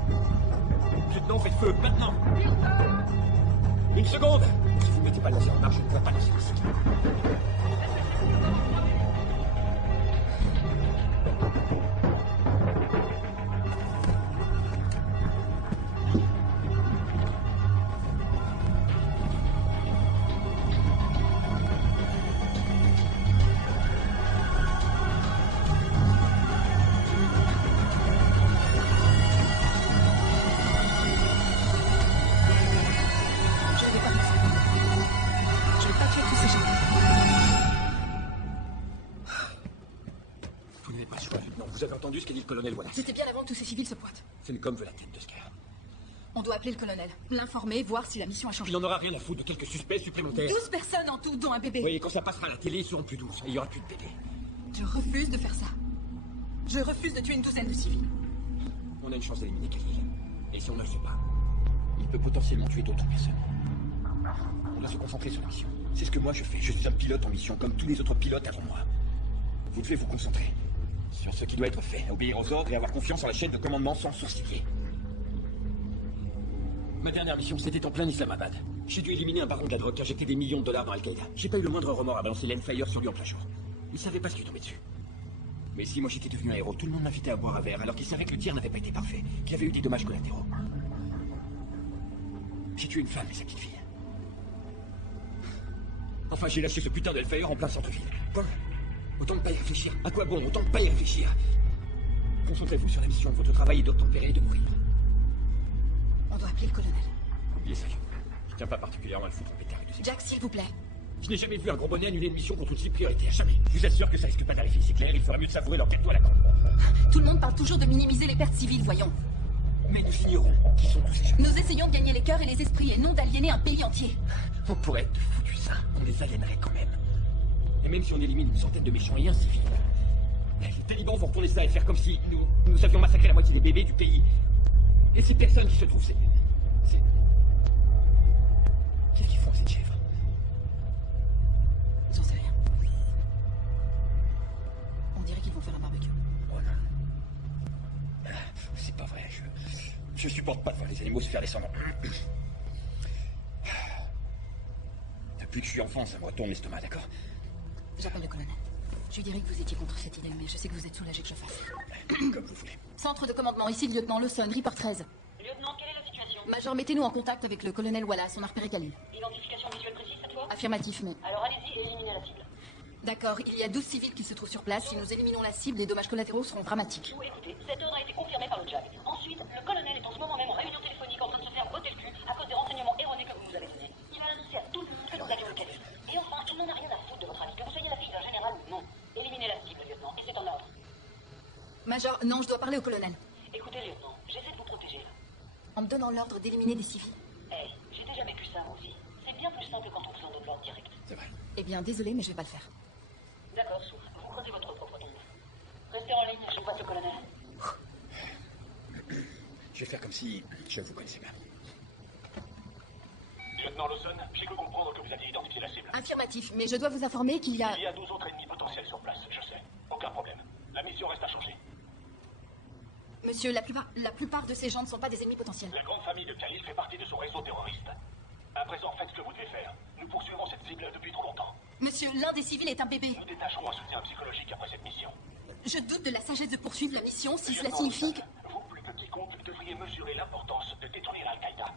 Lieutenant, faites feu, maintenant. Une seconde. Si vous ne mettez pas le laser en marche, je ne pourrai pas lancer le cycle. Je vais pas le faire. Je vais pas tuer tous ces gens. Vous n'avez pas le choix, lieutenant. Vous avez entendu ce qu'a dit le colonel Wallace. C'était bien avant que tous ces civils se pointent. Fencom veut la tête de ce gars. On doit appeler le colonel, l'informer, voir si la mission a changé. Il n'en aura rien à foutre de quelques suspects supplémentaires. 12 personnes en tout, dont un bébé. Oui, quand ça passera à la télé, ils seront plus 12. Et il n'y aura plus de bébés. Je refuse de faire ça. Je refuse de tuer une douzaine de civils. On a une chance d'éliminer Khalil. Et si on ne le fait pas, il peut potentiellement tuer d'autres personnes. On doit se concentrer sur la mission. C'est ce que moi je fais. Je suis un pilote en mission, comme tous les autres pilotes avant moi. Vous devez vous concentrer sur ce qui doit être fait, obéir aux ordres et avoir confiance en la chaîne de commandement sans sourciller. Ma dernière mission, c'était en plein Islamabad. J'ai dû éliminer un baron de la drogue qui injectait des millions de dollars dans Al-Qaïda. J'ai pas eu le moindre remords à balancer l'Enfire sur lui en plein jour. Il savait pas ce qui lui tombait dessus. Mais si moi j'étais devenu un héros, tout le monde m'invitait à boire un verre, alors qu'il savait que le tir n'avait pas été parfait, qu'il y avait eu des dommages collatéraux. J'ai tué une femme et sa petite fille. Enfin, j'ai lâché ce putain d'Hellfire en plein centre-ville. Quoi? Autant ne pas y réfléchir. À quoi bon? Autant ne pas y réfléchir. Concentrez-vous sur la mission. Votre travail est d'obtempérer et de mourir. On doit appeler le colonel. Il est sérieux. Je tiens pas particulièrement à le foutre en pétard et de ses... Jack, s'il vous plaît. Je n'ai jamais vu un gros bonnet annuler une mission contre une cible prioritaire. Jamais. Je vous assure que ça risque pas d'arriver. C'est clair, il ferait mieux de savourer leur gâteau à la con. Tout le monde parle toujours de minimiser les pertes civiles, voyons. Mais nous ignorons qui sont tous ces gens. Nous essayons de gagner les cœurs et les esprits et non d'aliéner un pays entier. On pourrait être foutu ça. On les aliénerait quand même. Et même si on élimine une centaine de méchants et un civil, les talibans vont retourner ça et faire comme si nous avions massacré la moitié des bébés du pays. Et ces personnes qui se trouvent, c'est... Qu'est-ce qu'ils font, ces chèvres? J'en sais rien. On dirait qu'ils vont faire un barbecue. Oh non. C'est pas vrai, je supporte pas de voir les animaux se faire descendre. Depuis que je suis enfant, ça me retourne l'estomac, d'accord? J'appelle le colonel. Je lui dirai que vous étiez contre cette idée, mais je sais que vous êtes soulagé que je fasse. Comme vous voulez. Centre de commandement, ici le lieutenant Lawson, Reaper 13. Lieutenant, quelle est la situation? Major, mettez-nous en contact avec le colonel Wallace, on a repéré Khalil. Identification visuelle précise cette fois? Affirmatif, mais... Alors allez-y et éliminez la cible. D'accord, il y a 12 civils qui se trouvent sur place. Si nous éliminons la cible, les dommages collatéraux seront dramatiques. Écoutez, cet ordre a été confirmé par le JAG. Ensuite, le colonel est en ce moment même en réunion téléphonique en train de se faire botter le cul à cause des renseignements erronés que vous nous avez donnés. Il a annoncé à tout le monde que nous avions le Khalil. Et enfin, il n'en a rien à foutre de votre avis, que vous soyez la fille d'un général ou non. Éliminez la cible, lieutenant, et c'est en ordre. Major, non, je dois parler au colonel. Écoutez, lieutenant, j'essaie de vous protéger. En me donnant l'ordre d'éliminer des civils. J'ai déjà vécu ça, moi aussi. C'est bien plus simple quand on vous en donne l'ordre direct. C'est vrai. Eh bien, désolé, mais je vais pas le faire. D'accord, Sou, vous creusez votre propre tombe. Restez en ligne, je passe le colonel. Je vais faire comme si je vous connaissais bien. Lieutenant Lawson, j'ai cru comprendre que vous aviez identifié la cible. Affirmatif, mais je dois vous informer qu'il y a... Il y a 12 autres ennemis potentiels sur place, je sais. Aucun problème. La mission reste à changer. Monsieur, la plupart de ces gens ne sont pas des ennemis potentiels. La grande famille de Khalil fait partie de son réseau terroriste. À présent, faites ce que vous devez faire. Nous poursuivons cette cible depuis trop longtemps. Monsieur, l'un des civils est un bébé. Nous détacherons un soutien psychologique après cette mission. Je doute de la sagesse de poursuivre la mission si cela Lieutenant signifie que... Lawson, vous, plus que quiconque, devriez mesurer l'importance de détruire Al-Qaïda.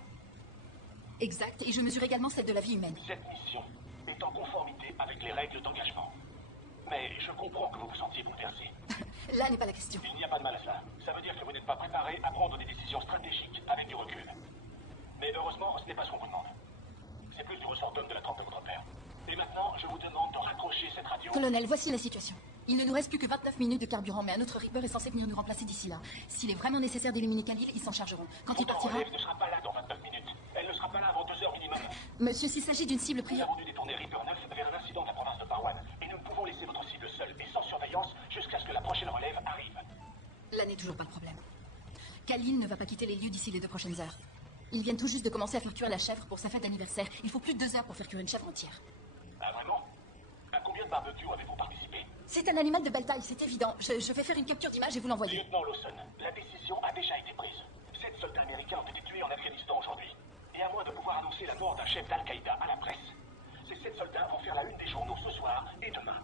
Exact, et je mesure également celle de la vie humaine. Cette mission est en conformité avec les règles d'engagement. Mais je comprends que vous vous sentiez bouleversé. Là n'est pas la question. Il n'y a pas de mal à cela. Ça veut dire que vous n'êtes pas préparé à prendre des décisions stratégiques avec du recul. Mais heureusement, ce n'est pas ce qu'on vous demande. C'est plus du ressort d'homme de la trempe de votre père. Et maintenant, je vous demande de raccrocher cette radio. Colonel, voici la situation. Il ne nous reste plus que 29 minutes de carburant, mais un autre Reaper est censé venir nous remplacer d'ici là. S'il est vraiment nécessaire d'éliminer Khalil, ils s'en chargeront. Quand il Votre partira... relève ne sera pas là dans 29 minutes. Elle ne sera pas là avant 2 heures minimum. Monsieur, s'il s'agit d'une cible Nous prioritaire... avons dû détourner Reaper 9 vers un incident de la province de Parwan. Et nous ne pouvons laisser votre cible seule et sans surveillance jusqu'à ce que la prochaine relève arrive. Là n'est toujours pas le problème. Khalil ne va pas quitter les lieux d'ici les 2 prochaines heures. Ils viennent tout juste de commencer à faire cuire la chèvre pour sa fête d'anniversaire. Il faut plus de 2 heures pour faire cuire une chèvre entière. Ah vraiment? À combien de barbecues avez-vous participé? C'est un animal de belle taille, c'est évident. Je vais faire une capture d'image et vous l'envoyer. Lieutenant Lawson, la décision a déjà été prise. 7 soldats américains ont été tués en Afghanistan aujourd'hui. Et à moins de pouvoir annoncer la mort d'un chef d'Al-Qaïda à la presse, ces 7 soldats vont faire la une des journaux ce soir et demain.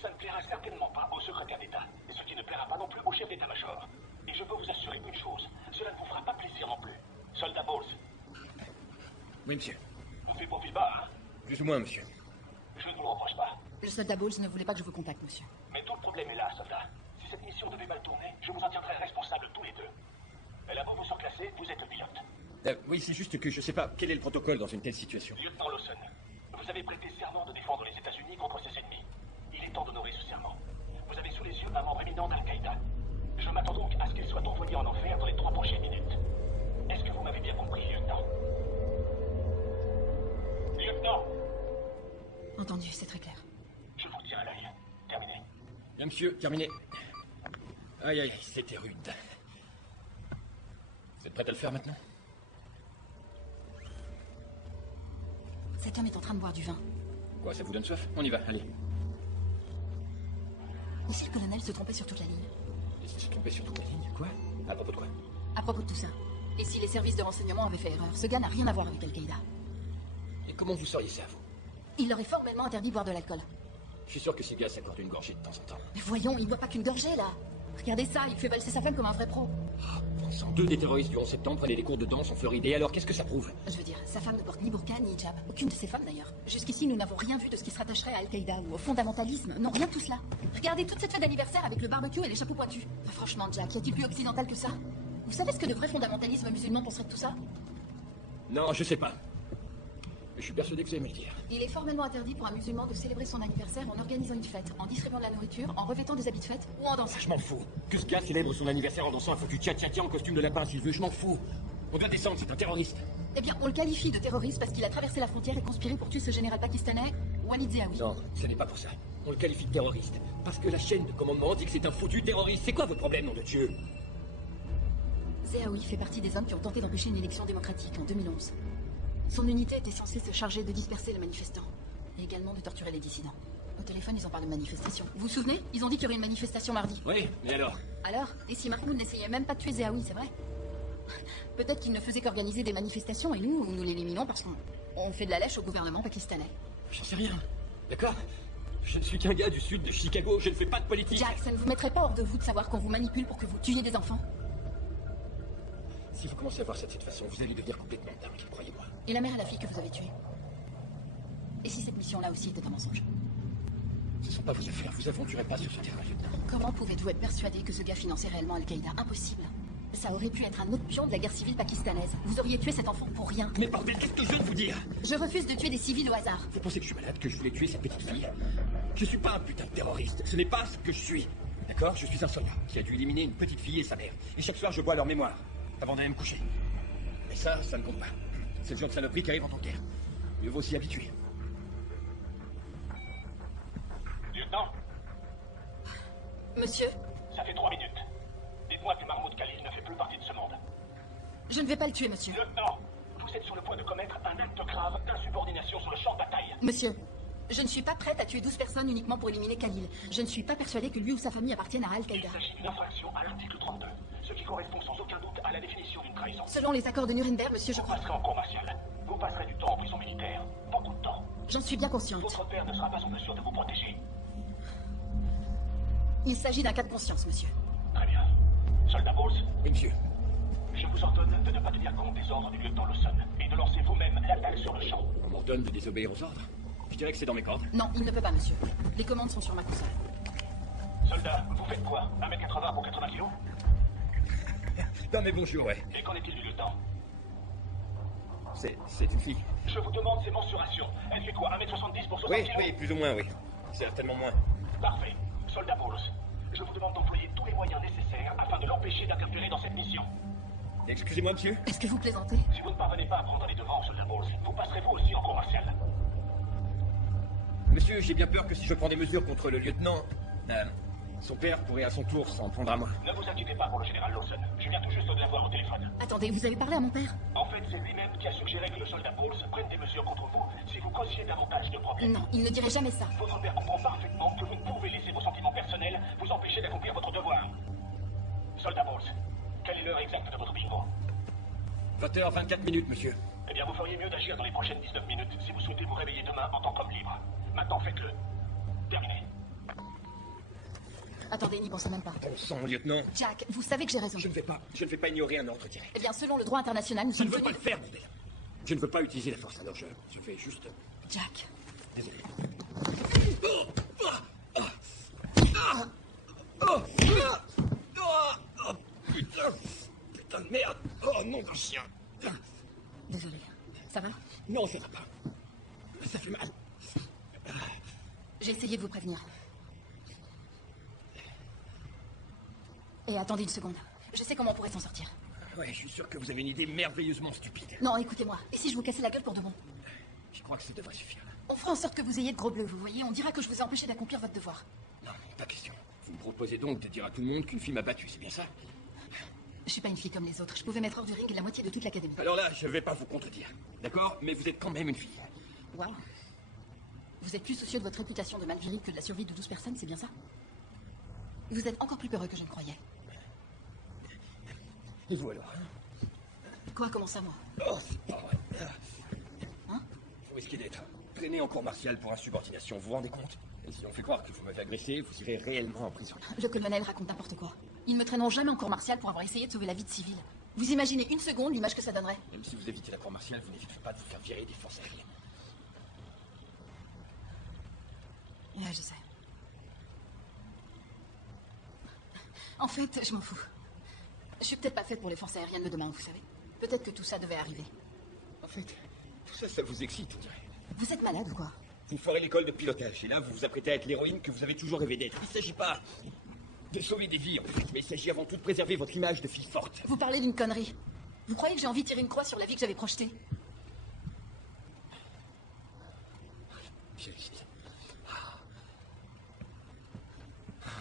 Ça ne plaira certainement pas au secrétaire d'État, et ce qui ne plaira pas non plus au chef d'état-major. Et je peux vous assurer une chose, cela ne vous fera pas plaisir non plus. Soldat Bowles, Oui, monsieur. vous faites profil bas, hein? Plus ou moins, monsieur. Je ne vous le reproche pas. Le soldat Bowles ne voulait pas que je vous contacte, monsieur. Mais tout le problème est là, soldat. Si cette mission devait mal tourner, je vous en tiendrai responsable tous les deux. Elle a beau vous surclasser, vous êtes le pilote. Oui, c'est juste que je sais pas quel est le protocole dans une telle situation. Lieutenant Lawson, vous avez prêté serment de défendre les États-Unis contre ses ennemis. Il est temps d'honorer ce serment. Vous avez sous les yeux un membre éminent d'Al-Qaïda. Je m'attends donc à ce qu'il soit envoyé en enfer dans les 3 prochaines minutes. Est-ce que vous m'avez bien compris, lieutenant? Lieutenant, Entendu, c'est très clair. je vous tiens à l'œil. Terminé. Bien, monsieur, terminé. Aïe, aïe, c'était rude. Vous êtes prête à le faire maintenant? Cet homme est en train de boire du vin. Quoi, ça vous donne soif? On y va, allez. Et si le colonel se trompait sur toute la ligne? Et si se trompait sur toute la ligne? Quoi? À propos de quoi? À propos de tout ça. Et si les services de renseignement avaient fait erreur? Ce gars n'a rien à voir avec Al-Qaïda. Et comment vous sauriez ça, vous? Il leur est formellement interdit de boire de l'alcool. Je suis sûr que ces gars s'accordent une gorgée de temps en temps. Mais voyons, il boit pas qu'une gorgée, là. Regardez ça, il fait valser sa femme comme un vrai pro. Bon sang, 2 des terroristes du 11 septembre prenaient des cours de danse en Floride. Et alors, qu'est-ce que ça prouve? Je veux dire, sa femme ne porte ni burqa ni hijab. Aucune de ses femmes, d'ailleurs. Jusqu'ici, nous n'avons rien vu de ce qui se rattacherait à Al-Qaïda ou au fondamentalisme. Non, rien de tout cela. Regardez toute cette fête d'anniversaire avec le barbecue et les chapeaux pointus. Enfin, franchement, Jack, y a-t-il plus occidental que ça? Vous savez ce que de vrais fondamentalismes musulmans penseraient de tout ça? Non, je sais pas. Mais je suis persuadé que vous allez me le dire. Il est formellement interdit pour un musulman de célébrer son anniversaire en organisant une fête, en distribuant de la nourriture, en revêtant des habits de fête ou en dansant. Je m'en fous. Que ce gars célèbre son anniversaire en dansant un foutu tcha-tcha-tcha en costume de lapin s'il veut, je m'en fous. On doit descendre, c'est un terroriste. Eh bien, on le qualifie de terroriste parce qu'il a traversé la frontière et conspiré pour tuer ce général pakistanais, Walid Zehawi. Non, ce n'est pas pour ça. On le qualifie de terroriste. Parce que la chaîne de commandement dit que c'est un foutu terroriste. C'est quoi votre problème, nom de Dieu? Zehawi fait partie des hommes qui ont tenté d'empêcher une élection démocratique en 2011. Son unité était censée se charger de disperser les manifestants et également de torturer les dissidents. Au téléphone, ils ont parlé de manifestation. Vous vous souvenez? Ils ont dit qu'il y aurait une manifestation mardi. Oui, mais alors? Alors? Et si Mahmoud n'essayait même pas de tuer Zehawi, c'est vrai? Peut-être qu'il ne faisait qu'organiser des manifestations et nous l'éliminons parce qu'on fait de la lèche au gouvernement pakistanais. J'en sais rien. D'accord? Je ne suis qu'un gars du sud de Chicago, je ne fais pas de politique. Jack, ça ne vous mettrait pas hors de vous de savoir qu'on vous manipule pour que vous tuiez des enfants? Si vous commencez à voir ça de cette façon, vous allez devenir complètement dingue, croyez-moi. Et la mère et la fille que vous avez tuées? Et si cette mission-là aussi était un mensonge? Ce ne sont pas vos affaires, vous aventurez pas sur ce terrain, lieutenant. Comment pouvez-vous être persuadé que ce gars finançait réellement Al-Qaïda? Impossible. Ça aurait pu être un autre pion de la guerre civile pakistanaise. Vous auriez tué cet enfant pour rien. Mais bordel, qu'est-ce que je viens de vous dire? Je refuse de tuer des civils au hasard. Vous pensez que je suis malade, que je voulais tuer cette petite fille? Je suis pas un putain de terroriste, ce n'est pas ce que je suis. D'accord? Je suis un soldat qui a dû éliminer une petite fille et sa mère. Et chaque soir, je bois leur mémoire, avant d'aller me coucher. Mais ça ne compte pas. C'est le genre de saloperie qui arrive en temps de guerre. Mieux vaut s'y habituer. Lieutenant, Monsieur, ça fait 3 minutes. Dites-moi que Mahmoud Khalil ne fait plus partie de ce monde. je ne vais pas le tuer, monsieur. Lieutenant, vous êtes sur le point de commettre un acte grave d'insubordination sur le champ de bataille. Monsieur, je ne suis pas prête à tuer 12 personnes uniquement pour éliminer Khalil. Je ne suis pas persuadée que lui ou sa famille appartiennent à Al-Qaïda. Il s'agit d'une infraction à l'article 32, ce qui correspond sans aucun doute à la définition d'une trahison. Selon les accords de Nuremberg, monsieur, je Vous crois... passerez en cour martiale. Vous passerez du temps en prison militaire. Beaucoup de temps. J'en suis bien consciente. Votre père ne sera pas en mesure de vous protéger. Il s'agit d'un cas de conscience, monsieur. Très bien. Soldat Bowles, Oui, monsieur. je vous vous ordonne de ne pas tenir compte des ordres du lieutenant Lawson et de lancer vous-même l'attaque sur le champ. On m'ordonne de désobéir aux ordres. Je dirais que c'est dans mes cordes. Non, il ne peut pas, monsieur. Les commandes sont sur ma console. Soldat, vous faites quoi? 1m80 pour 80 kilos? Non mais bonjour, ouais. Et qu'en est-il du lieutenant? C'est une fille. Je vous demande ses mensurations. Elle fait quoi? 1m70 pour 60 kilos? Oui, plus ou moins, oui. Certainement moins. Parfait. Soldat Bowles, je vous demande d'employer tous les moyens nécessaires afin de l'empêcher d'interférer dans cette mission. Excusez-moi, monsieur. Est-ce que vous plaisantez? Si vous ne parvenez pas à prendre les devants, Soldat Bowles, vous passerez vous aussi en cour martiale. Monsieur, j'ai bien peur que si je prends des mesures contre le lieutenant, son père pourrait à son tour s'en prendre à moi. Ne vous inquiétez pas pour le général Lawson. Je viens tout juste de l'avoir au téléphone. Attendez, vous avez parlé à mon père? En fait, c'est lui-même qui a suggéré que le soldat Bowles prenne des mesures contre vous si vous causiez davantage de problèmes. Non, il ne dirait jamais ça. Votre père comprend parfaitement que vous ne pouvez laisser vos sentiments personnels vous empêcher d'accomplir votre devoir. Soldat Bowles, quelle est l'heure exacte de votre bingo? 20h24, monsieur. Eh bien, vous feriez mieux d'agir dans les prochaines 19 minutes si vous souhaitez vous réveiller demain en tant qu'homme libre. Maintenant, faites-le. Terminé. Attendez, n'y pensez même pas. Bon sang, lieutenant. Jack, vous savez que j'ai raison. Je ne vais pas ignorer un ordre direct. Eh bien, selon le droit international, nous Je sommes ne veux pas tenus le faire, bordel. Je ne veux pas utiliser la force, alors je fais juste... Jack. Désolé. Putain de merde. Oh, nom d'un chien. Désolé. Ça va? Non, ça va pas. Ça fait mal. J'ai essayé de vous prévenir. Et attendez une seconde. Je sais comment on pourrait s'en sortir. Ouais, je suis sûr que vous avez une idée merveilleusement stupide. Non, écoutez-moi. Et si je vous cassais la gueule pour de bon? Je crois que ça devrait suffire. On fera en sorte que vous ayez de gros bleus, vous voyez? On dira que je vous ai empêché d'accomplir votre devoir. Non, pas question. Vous me proposez donc de dire à tout le monde qu'une fille m'a battu, c'est bien ça? Je suis pas une fille comme les autres. Je pouvais mettre hors du ring la moitié de toute l'académie. Alors là, je vais pas vous contredire. D'accord? Mais vous êtes quand même une fille. Waouh. Vous êtes plus soucieux de votre réputation de mal viril que de la survie de 12 personnes, c'est bien ça? Vous êtes encore plus peureux que je ne croyais. Et vous alors? Quoi, comment ça, moi? Oh, c'est pas vrai. Hein? Vous risquez d'être traîné en cour martiale pour insubordination, vous vous rendez compte? Et si on fait croire que vous m'avez agressé, vous irez réellement en prison. Le colonel raconte n'importe quoi. Ils ne me traîneront jamais en cour martiale pour avoir essayé de sauver la vie de civils. Vous imaginez une seconde l'image que ça donnerait? Même si vous évitez la cour martiale, vous n'éviterez pas de vous faire virer des forces aériennes. Ouais, je sais. En fait, je m'en fous. Je suis peut-être pas faite pour les forces aériennes de demain, vous savez. Peut-être que tout ça devait arriver. En fait, tout ça, ça vous excite, on dirait. Vous êtes malade ou quoi? Vous ferez l'école de pilotage, et là, vous vous apprêtez à être l'héroïne que vous avez toujours rêvé d'être. Il ne s'agit pas de sauver des vies, en fait, mais il s'agit avant tout de préserver votre image de fille forte. Vous parlez d'une connerie. Vous croyez que j'ai envie de tirer une croix sur la vie que j'avais projetée?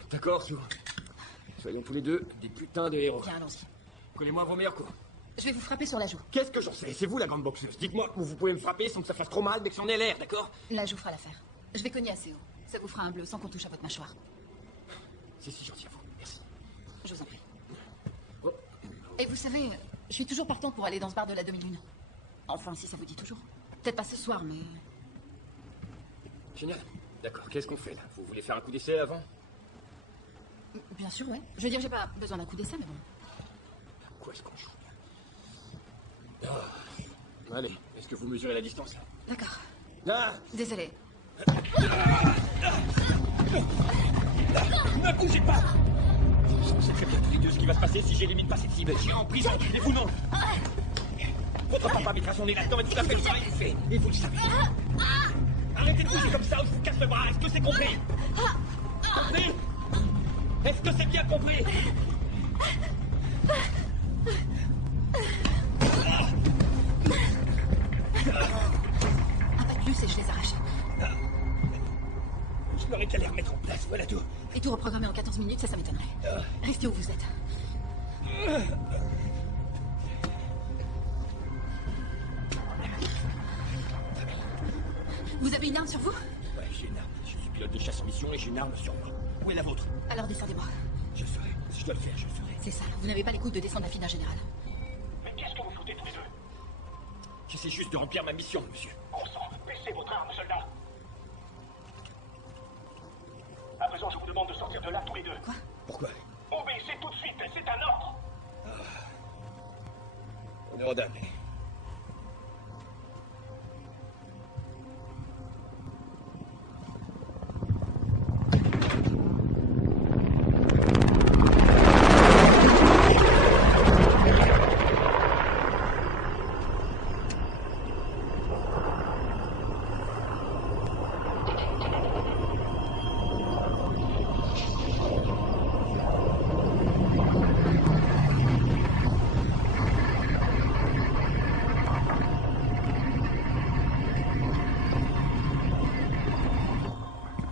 D'accord, Sue. Soyons tous les deux des putains de héros. Bien, allons-y. Prenez-moi vos meilleurs coups. Je vais vous frapper sur la joue. Qu'est-ce que j'en sais? C'est vous la grande boxeuse. Dites-moi où vous pouvez me frapper sans que ça fasse trop mal, mais que c'en ait l'air, d'accord? La joue fera l'affaire. Je vais cogner assez haut. Ça vous fera un bleu sans qu'on touche à votre mâchoire. C'est si gentil à vous. Merci. Je vous en prie. Oh. Et vous savez, je suis toujours partante pour aller dans ce bar de la demi-lune. Enfin, si ça vous dit toujours. Peut-être pas ce soir, mais... Génial. D'accord, qu'est-ce qu'on fait là? Vous voulez faire un coup d'essai avant? Bien sûr, ouais. Je veux dire, j'ai pas besoin d'un coup d'essai, mais bon. Quoi est-ce qu'on joue? Oh. Allez, est-ce que vous mesurez la distance là? D'accord. Là! Désolé. Ne bougez pas! On sait très bien tous les deux ce qui va se passer si j'élimine pas cette cible. J'irai en prison, vous non! Votre papa mettra son nez là-dedans et tout à fait le travail est fait. Et vous le savez. Arrêtez de bouger comme ça ou je vous casse le bras. Est-ce que c'est compris? Compris? Est-ce que c'est bien compris? Un pas de plus et je les arrache. Je n'aurais qu'à les remettre en place, voilà tout. Et tout reprogrammer en 14 minutes, ça m'étonnerait. Restez où vous êtes. Vous avez une arme sur vous? Ouais, j'ai une arme. Je suis pilote de chasse en mission et j'ai une arme sur moi. Où est la vôtre? Alors descendez-moi. Je le ferai. Si je dois le faire, je le ferai. C'est ça. Vous n'avez pas les couilles de descendre la fille d'un général. Mais qu'est-ce que vous foutez tous les deux? J'essaie juste de remplir ma mission, monsieur. Bon sang, baissez votre arme, soldat. À présent, je vous demande de sortir de là tous les deux. Quoi? Pourquoi? Obéissez tout de suite, c'est un ordre. Neurodame.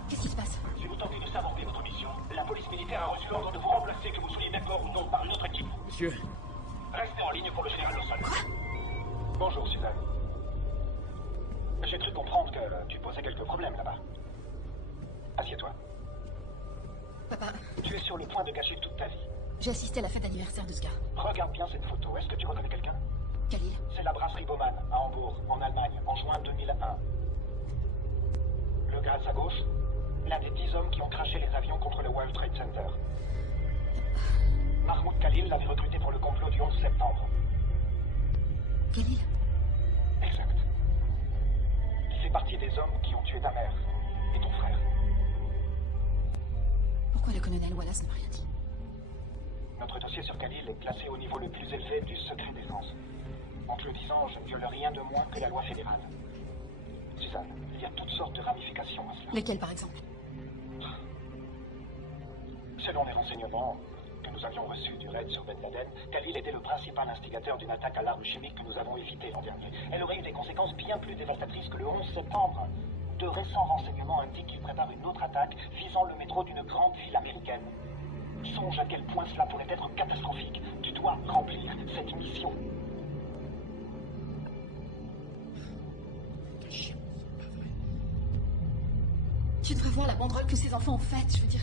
Qu'est-ce qui se passe? Si vous tentez de saborder votre mission, la police militaire a reçu l'ordre de vous remplacer, que vous soyez d'accord ou non, par une autre équipe. Monsieur, Restez en ligne pour le général Lawson. Bonjour, Suzanne. J'ai cru comprendre que tu posais quelques problèmes là-bas. Assieds-toi. Papa, Tu es sur le point de gâcher toute ta vie. j'ai assisté à la fête d'anniversaire de ce gars. Regarde bien cette photo. Est-ce que tu reconnais quelqu'un? Khalil. C'est la brasserie Baumann, à Hambourg, en Allemagne, en juin 2001. Le gars à sa gauche, l'un des 10 hommes qui ont craché les avions contre le World Trade Center. Mahmoud Khalil l'avait recruté pour le complot du 11 septembre. Khalil? Exact. Il fait partie des hommes qui ont tué ta mère et ton frère. Pourquoi le colonel Wallace ne m'a rien dit? Notre dossier sur Khalil est classé au niveau le plus élevé du secret défense. En te le disant, je ne viole rien de moins que la loi fédérale. Suzanne, il y a toutes sortes de ramifications à cela. Lesquels, par exemple? Selon les renseignements que nous avions reçus du raid sur Ben Laden, Khalil était le principal instigateur d'une attaque à l'arme chimique que nous avons évitée l'an dernier. Elle aurait eu des conséquences bien plus dévastatrices que le 11 septembre. De récents renseignements indiquent qu'il prépare une autre attaque visant le métro d'une grande ville américaine. Songe à quel point cela pourrait être catastrophique. Tu dois remplir cette mission. Tu devrais voir la banderole que ces enfants ont faite, je veux dire.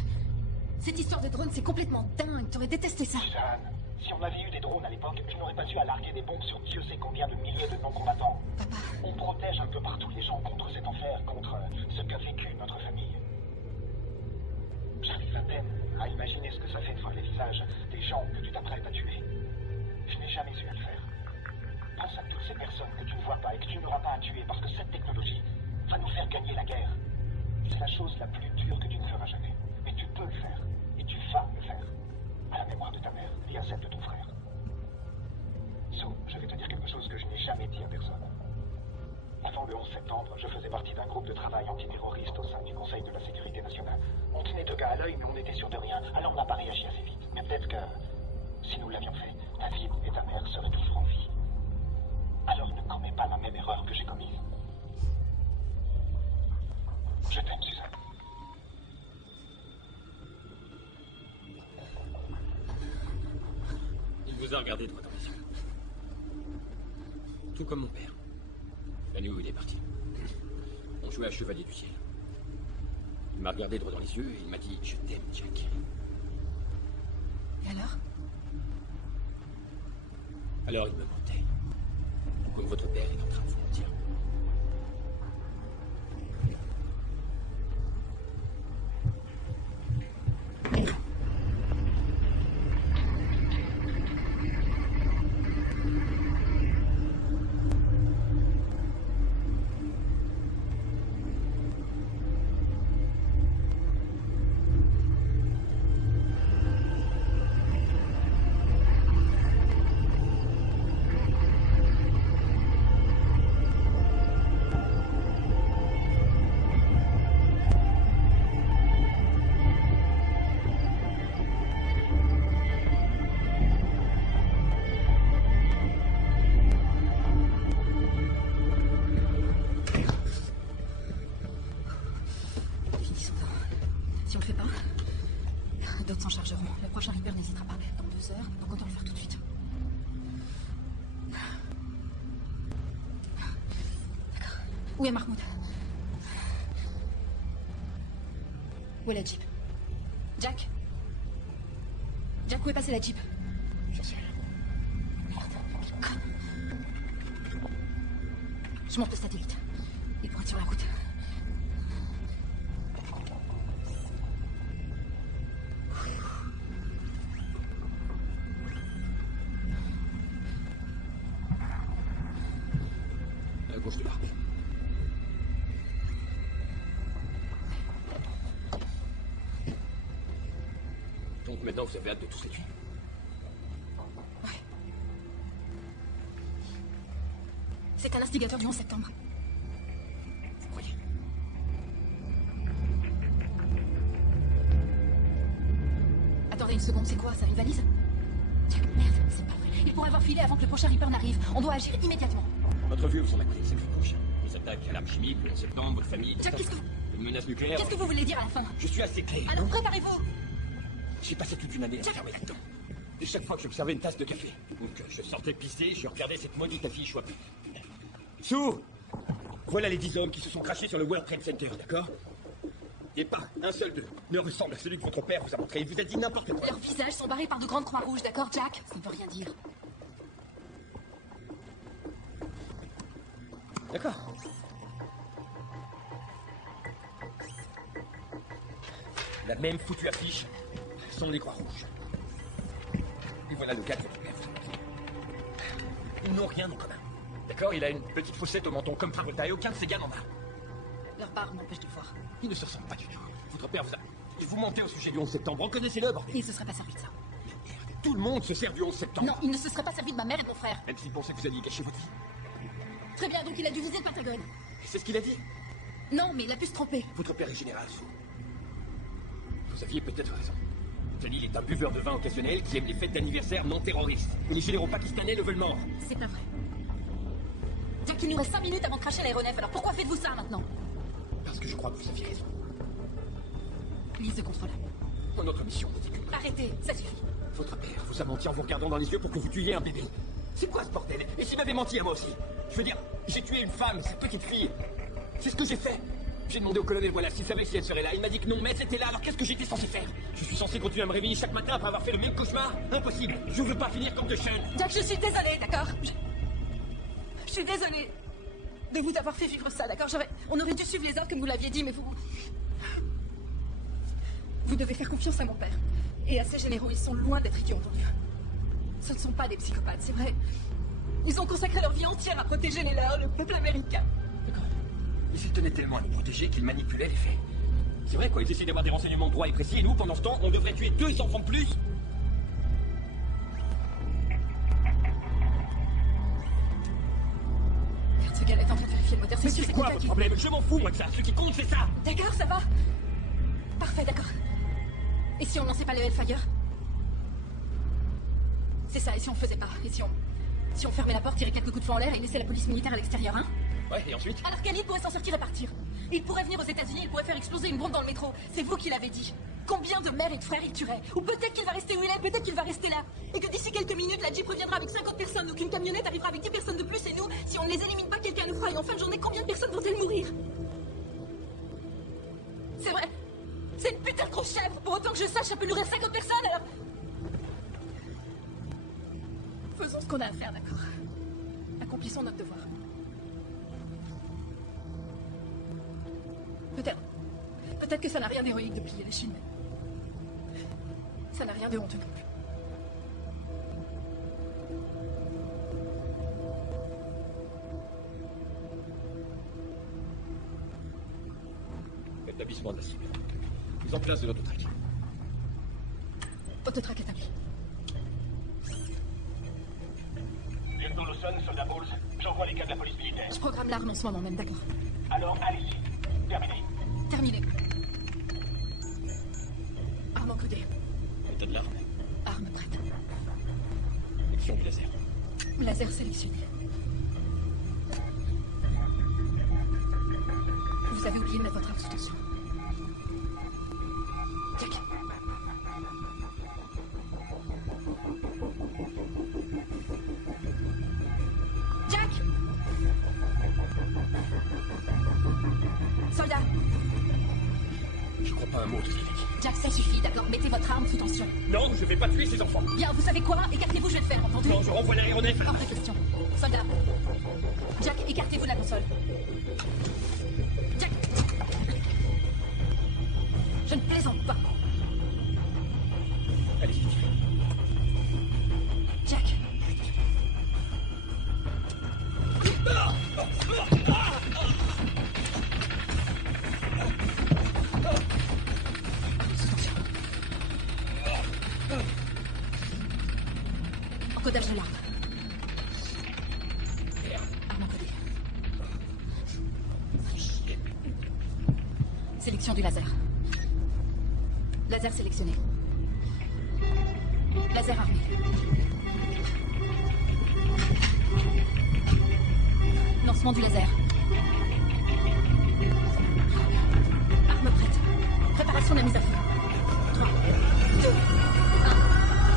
Cette histoire de drone, c'est complètement dingue. T'aurais détesté ça. Suzanne, si on avait eu des drones à l'époque, je n'aurais pas eu à larguer des bombes sur Dieu sait combien de milliers de non-combattants. Papa, On protège un peu partout les gens contre cet enfer, contre ce qu'a vécu notre famille. J'arrive à peine à imaginer ce que ça fait de voir les visages des gens que tu t'apprêtes à tuer. Je n'ai jamais eu à le faire. Pense à toutes ces personnes que tu ne vois pas et que tu n'auras pas à tuer parce que cette technologie va nous faire gagner la guerre. C'est la chose la plus dure que tu ne feras jamais. Mais tu peux le faire. Et tu vas le faire. À la mémoire de ta mère et à celle de ton frère. So, je vais te dire quelque chose que je n'ai jamais dit à personne. Avant le 11 septembre, je faisais partie d'un groupe de travail antiterroriste au sein du Conseil de la Sécurité nationale. On tenait 2 gars à l'œil, mais on était sûr de rien. Alors on n'a pas réagi assez vite. Mais peut-être que, si nous l'avions fait, ta fille et ta mère seraient toujours en vie. Alors ne commets pas la même erreur que j'ai commise. Je t'aime, Suzanne. il vous a regardé droit dans les yeux. Tout comme mon père. La nuit où il est parti. On jouait à Chevalier du Ciel. Il m'a regardé droit dans les yeux et il m'a dit « Je t'aime, Jack ». et alors? Alors il me mentait. Comme votre père est en train de vous mentir. Finissons-en. Si on le fait pas, d'autres s'en chargeront. Le prochain Reaper n'hésitera pas. Dans 2 heures, donc autant le faire tout de suite. D'accord. Où est Mahmoud? Où est la Jeep? Jack? Jack, où est passée la Jeep? J'en sais rien. Merde, conne. Je monte le satellite. Il pourra être sur la route. Donc maintenant, vous avez hâte de tous les tuer. Ouais. C'est un instigateur du 11 septembre. Vous croyez? Attendez une seconde, c'est quoi ça? Une valise? Jack, merde, c'est pas vrai. Il pourrait avoir filé avant que le prochain Reaper n'arrive. On doit agir immédiatement. Votre vieux, vous en a coulé, c'est le prochain. Les attaques à l'arme chimique, le 11 septembre, votre famille... Jack, qu'est-ce que vous... Une menace nucléaire... Qu'est-ce que vous voulez dire à la fin? Je suis assez clair. Alors préparez-vous. J'ai passé toute une année à Jack. fermer là-dedans. Et chaque fois que je me servais une tasse de café, ou que je sortais pisser, je regardais cette maudite affiche soit... Sous! Voilà les 10 hommes qui se sont crachés sur le World Trade Center, d'accord? Et pas un seul d'eux ne ressemble à celui que votre père vous a montré. Il vous a dit n'importe quoi. Leurs visages sont barrés par de grandes croix rouges, d'accord, Jack? Ça ne veut rien dire. D'accord. La même foutue affiche sont les croix rouges. Et voilà le gars de votre père vous a montré. Ils n'ont rien en commun. D'accord? Il a une petite fossette au menton comme Travolta et aucun de ces gars n'en a. Leur barbe m'empêche de le voir. Ils ne se ressemblent pas du tout. Votre père vous a... Vous mentez au sujet du 11 septembre. Reconnaissez-le, bordel. Il ne se serait pas servi de ça. Tout le monde se sert du 11 septembre. Non, il ne se serait pas servi de ma mère et de mon frère. Même s'il pensait que vous alliez gâcher votre vie. Très bien, donc il a dû viser le Pentagone. C'est ce qu'il a dit. Non, mais il a pu se tromper. Votre père est général, Sue. Vous aviez peut-être raison. Khalil est un buveur de vin occasionnel qui aime les fêtes d'anniversaire non terroristes. Et les généraux pakistanais le veulent mort. C'est pas vrai. Jack, il nous reste 5 minutes avant de cracher l'aéronef, alors pourquoi faites-vous ça maintenant? Parce que je crois que vous aviez raison. Lise de contrôle. Notre mission n'était qu'une. Arrêtez, ça suffit. Votre père vous a menti en vous regardant dans les yeux pour que vous tuiez un bébé. C'est quoi ce bordel? Et s'il m'avait menti à moi aussi? Je veux dire, j'ai tué une femme, cette petite fille. C'est ce que j'ai fait. J'ai demandé au colonel voilà s'il savait si elle serait là. Il m'a dit que non, mais elle était là, alors qu'est-ce que j'étais censé faire? Je suis censé continuer à me réveiller chaque matin après avoir fait le même cauchemar? Impossible. Je veux pas finir comme de chaîne. Jack, je suis désolée, d'accord? Je suis désolée de vous avoir fait vivre ça, d'accord? On aurait dû suivre les ordres comme vous l'aviez dit, mais vous... Vous devez faire confiance à mon père. Et à ces généraux, ils sont loin d'être idiots, entendu. Ce ne sont pas des psychopathes, c'est vrai. Ils ont consacré leur vie entière à protéger les leurs, le peuple américain. D'accord. Ils s'y tenaient tellement à nous protéger qu'ils manipulaient les faits. C'est vrai quoi, ils essaient d'avoir des renseignements droits et précis, et nous, pendant ce temps, on devrait tuer 2 enfants de plus. Regarde, ce gars-là est en train de vérifier le moteur, Mais sûr, c'est quoi votre problème? Je m'en fous, moi, de ça. Ce qui compte, c'est ça. D'accord, ça va. Parfait, d'accord. Et si on lançait pas le Hellfire? C'est ça, et si on faisait pas? Et si on fermait la porte, tirait quelques coups de feu en l'air et laissait la police militaire à l'extérieur, hein? Ouais, et ensuite? Alors Khalid pourrait s'en sortir et partir. Il pourrait venir aux États-Unis, il pourrait faire exploser une bombe dans le métro. C'est vous qui l'avez dit. Combien de mères et de frères il tuerait? Ou peut-être qu'il va rester où il est, peut-être qu'il va rester là. Et que d'ici quelques minutes, la Jeep reviendra avec 50 personnes, ou qu'une camionnette arrivera avec 10 personnes de plus, et nous, si on ne les élimine pas, quelqu'un le fera. Et en fin de journée, combien de personnes vont-elles mourir? C'est vrai. C'est une putain de grosse chèvre. Pour autant que je sache, ça peut nourrir 50 personnes, alors... Faisons ce qu'on a à faire, d'accord? Accomplissons notre devoir. Peut-être que ça n'a rien d'héroïque de plier les Chines, mais... ça n'a rien de honteux non plus. Établissement de la cible. Mise en place de l'autotrack. Autotrack établi. Lieutenant Lawson, soldat Bowles, j'envoie les gars de la police militaire. Je programme l'arme en ce moment même, d'accord. Alors, allez-y. Terminé. Terminé. Arme encodée. Méthode de l'arme. Arme prête. Action du laser. Laser sélectionné. Vous avez oublié de mettre votre arme sous tension. Jack. Jack! Soldat! Je crois pas un mot de ce qu'il a dit. Jack, ça suffit, d'accord? Mettez votre arme sous tension. Non, je vais pas tuer ces enfants. Bien, vous savez quoi? Écartez-vous, je vais le faire, entendu? Non, je renvoie l'aéronef. Hors de question. Soldat. Jack, écartez-vous de la console. Jack! Je ne plaisante pas. Allez-y, tirez. Jack! Sous tension. Codage de l'arme. Arme encodée. Sélection du laser. Laser sélectionné. Laser armé. Lancement du laser. Arme prête. Préparation de la mise à feu. 3, 2,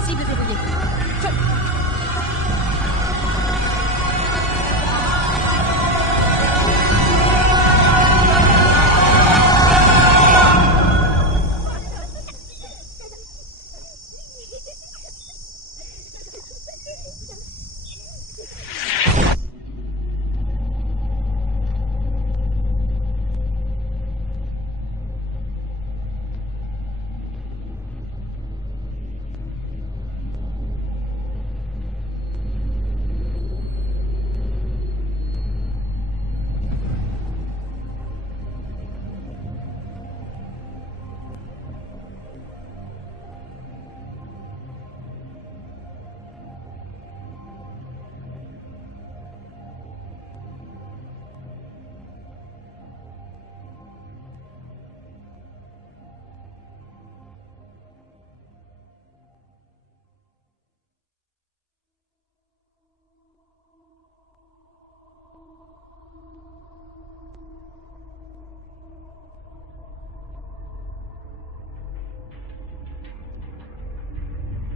1. Cible verrouillée. Feu.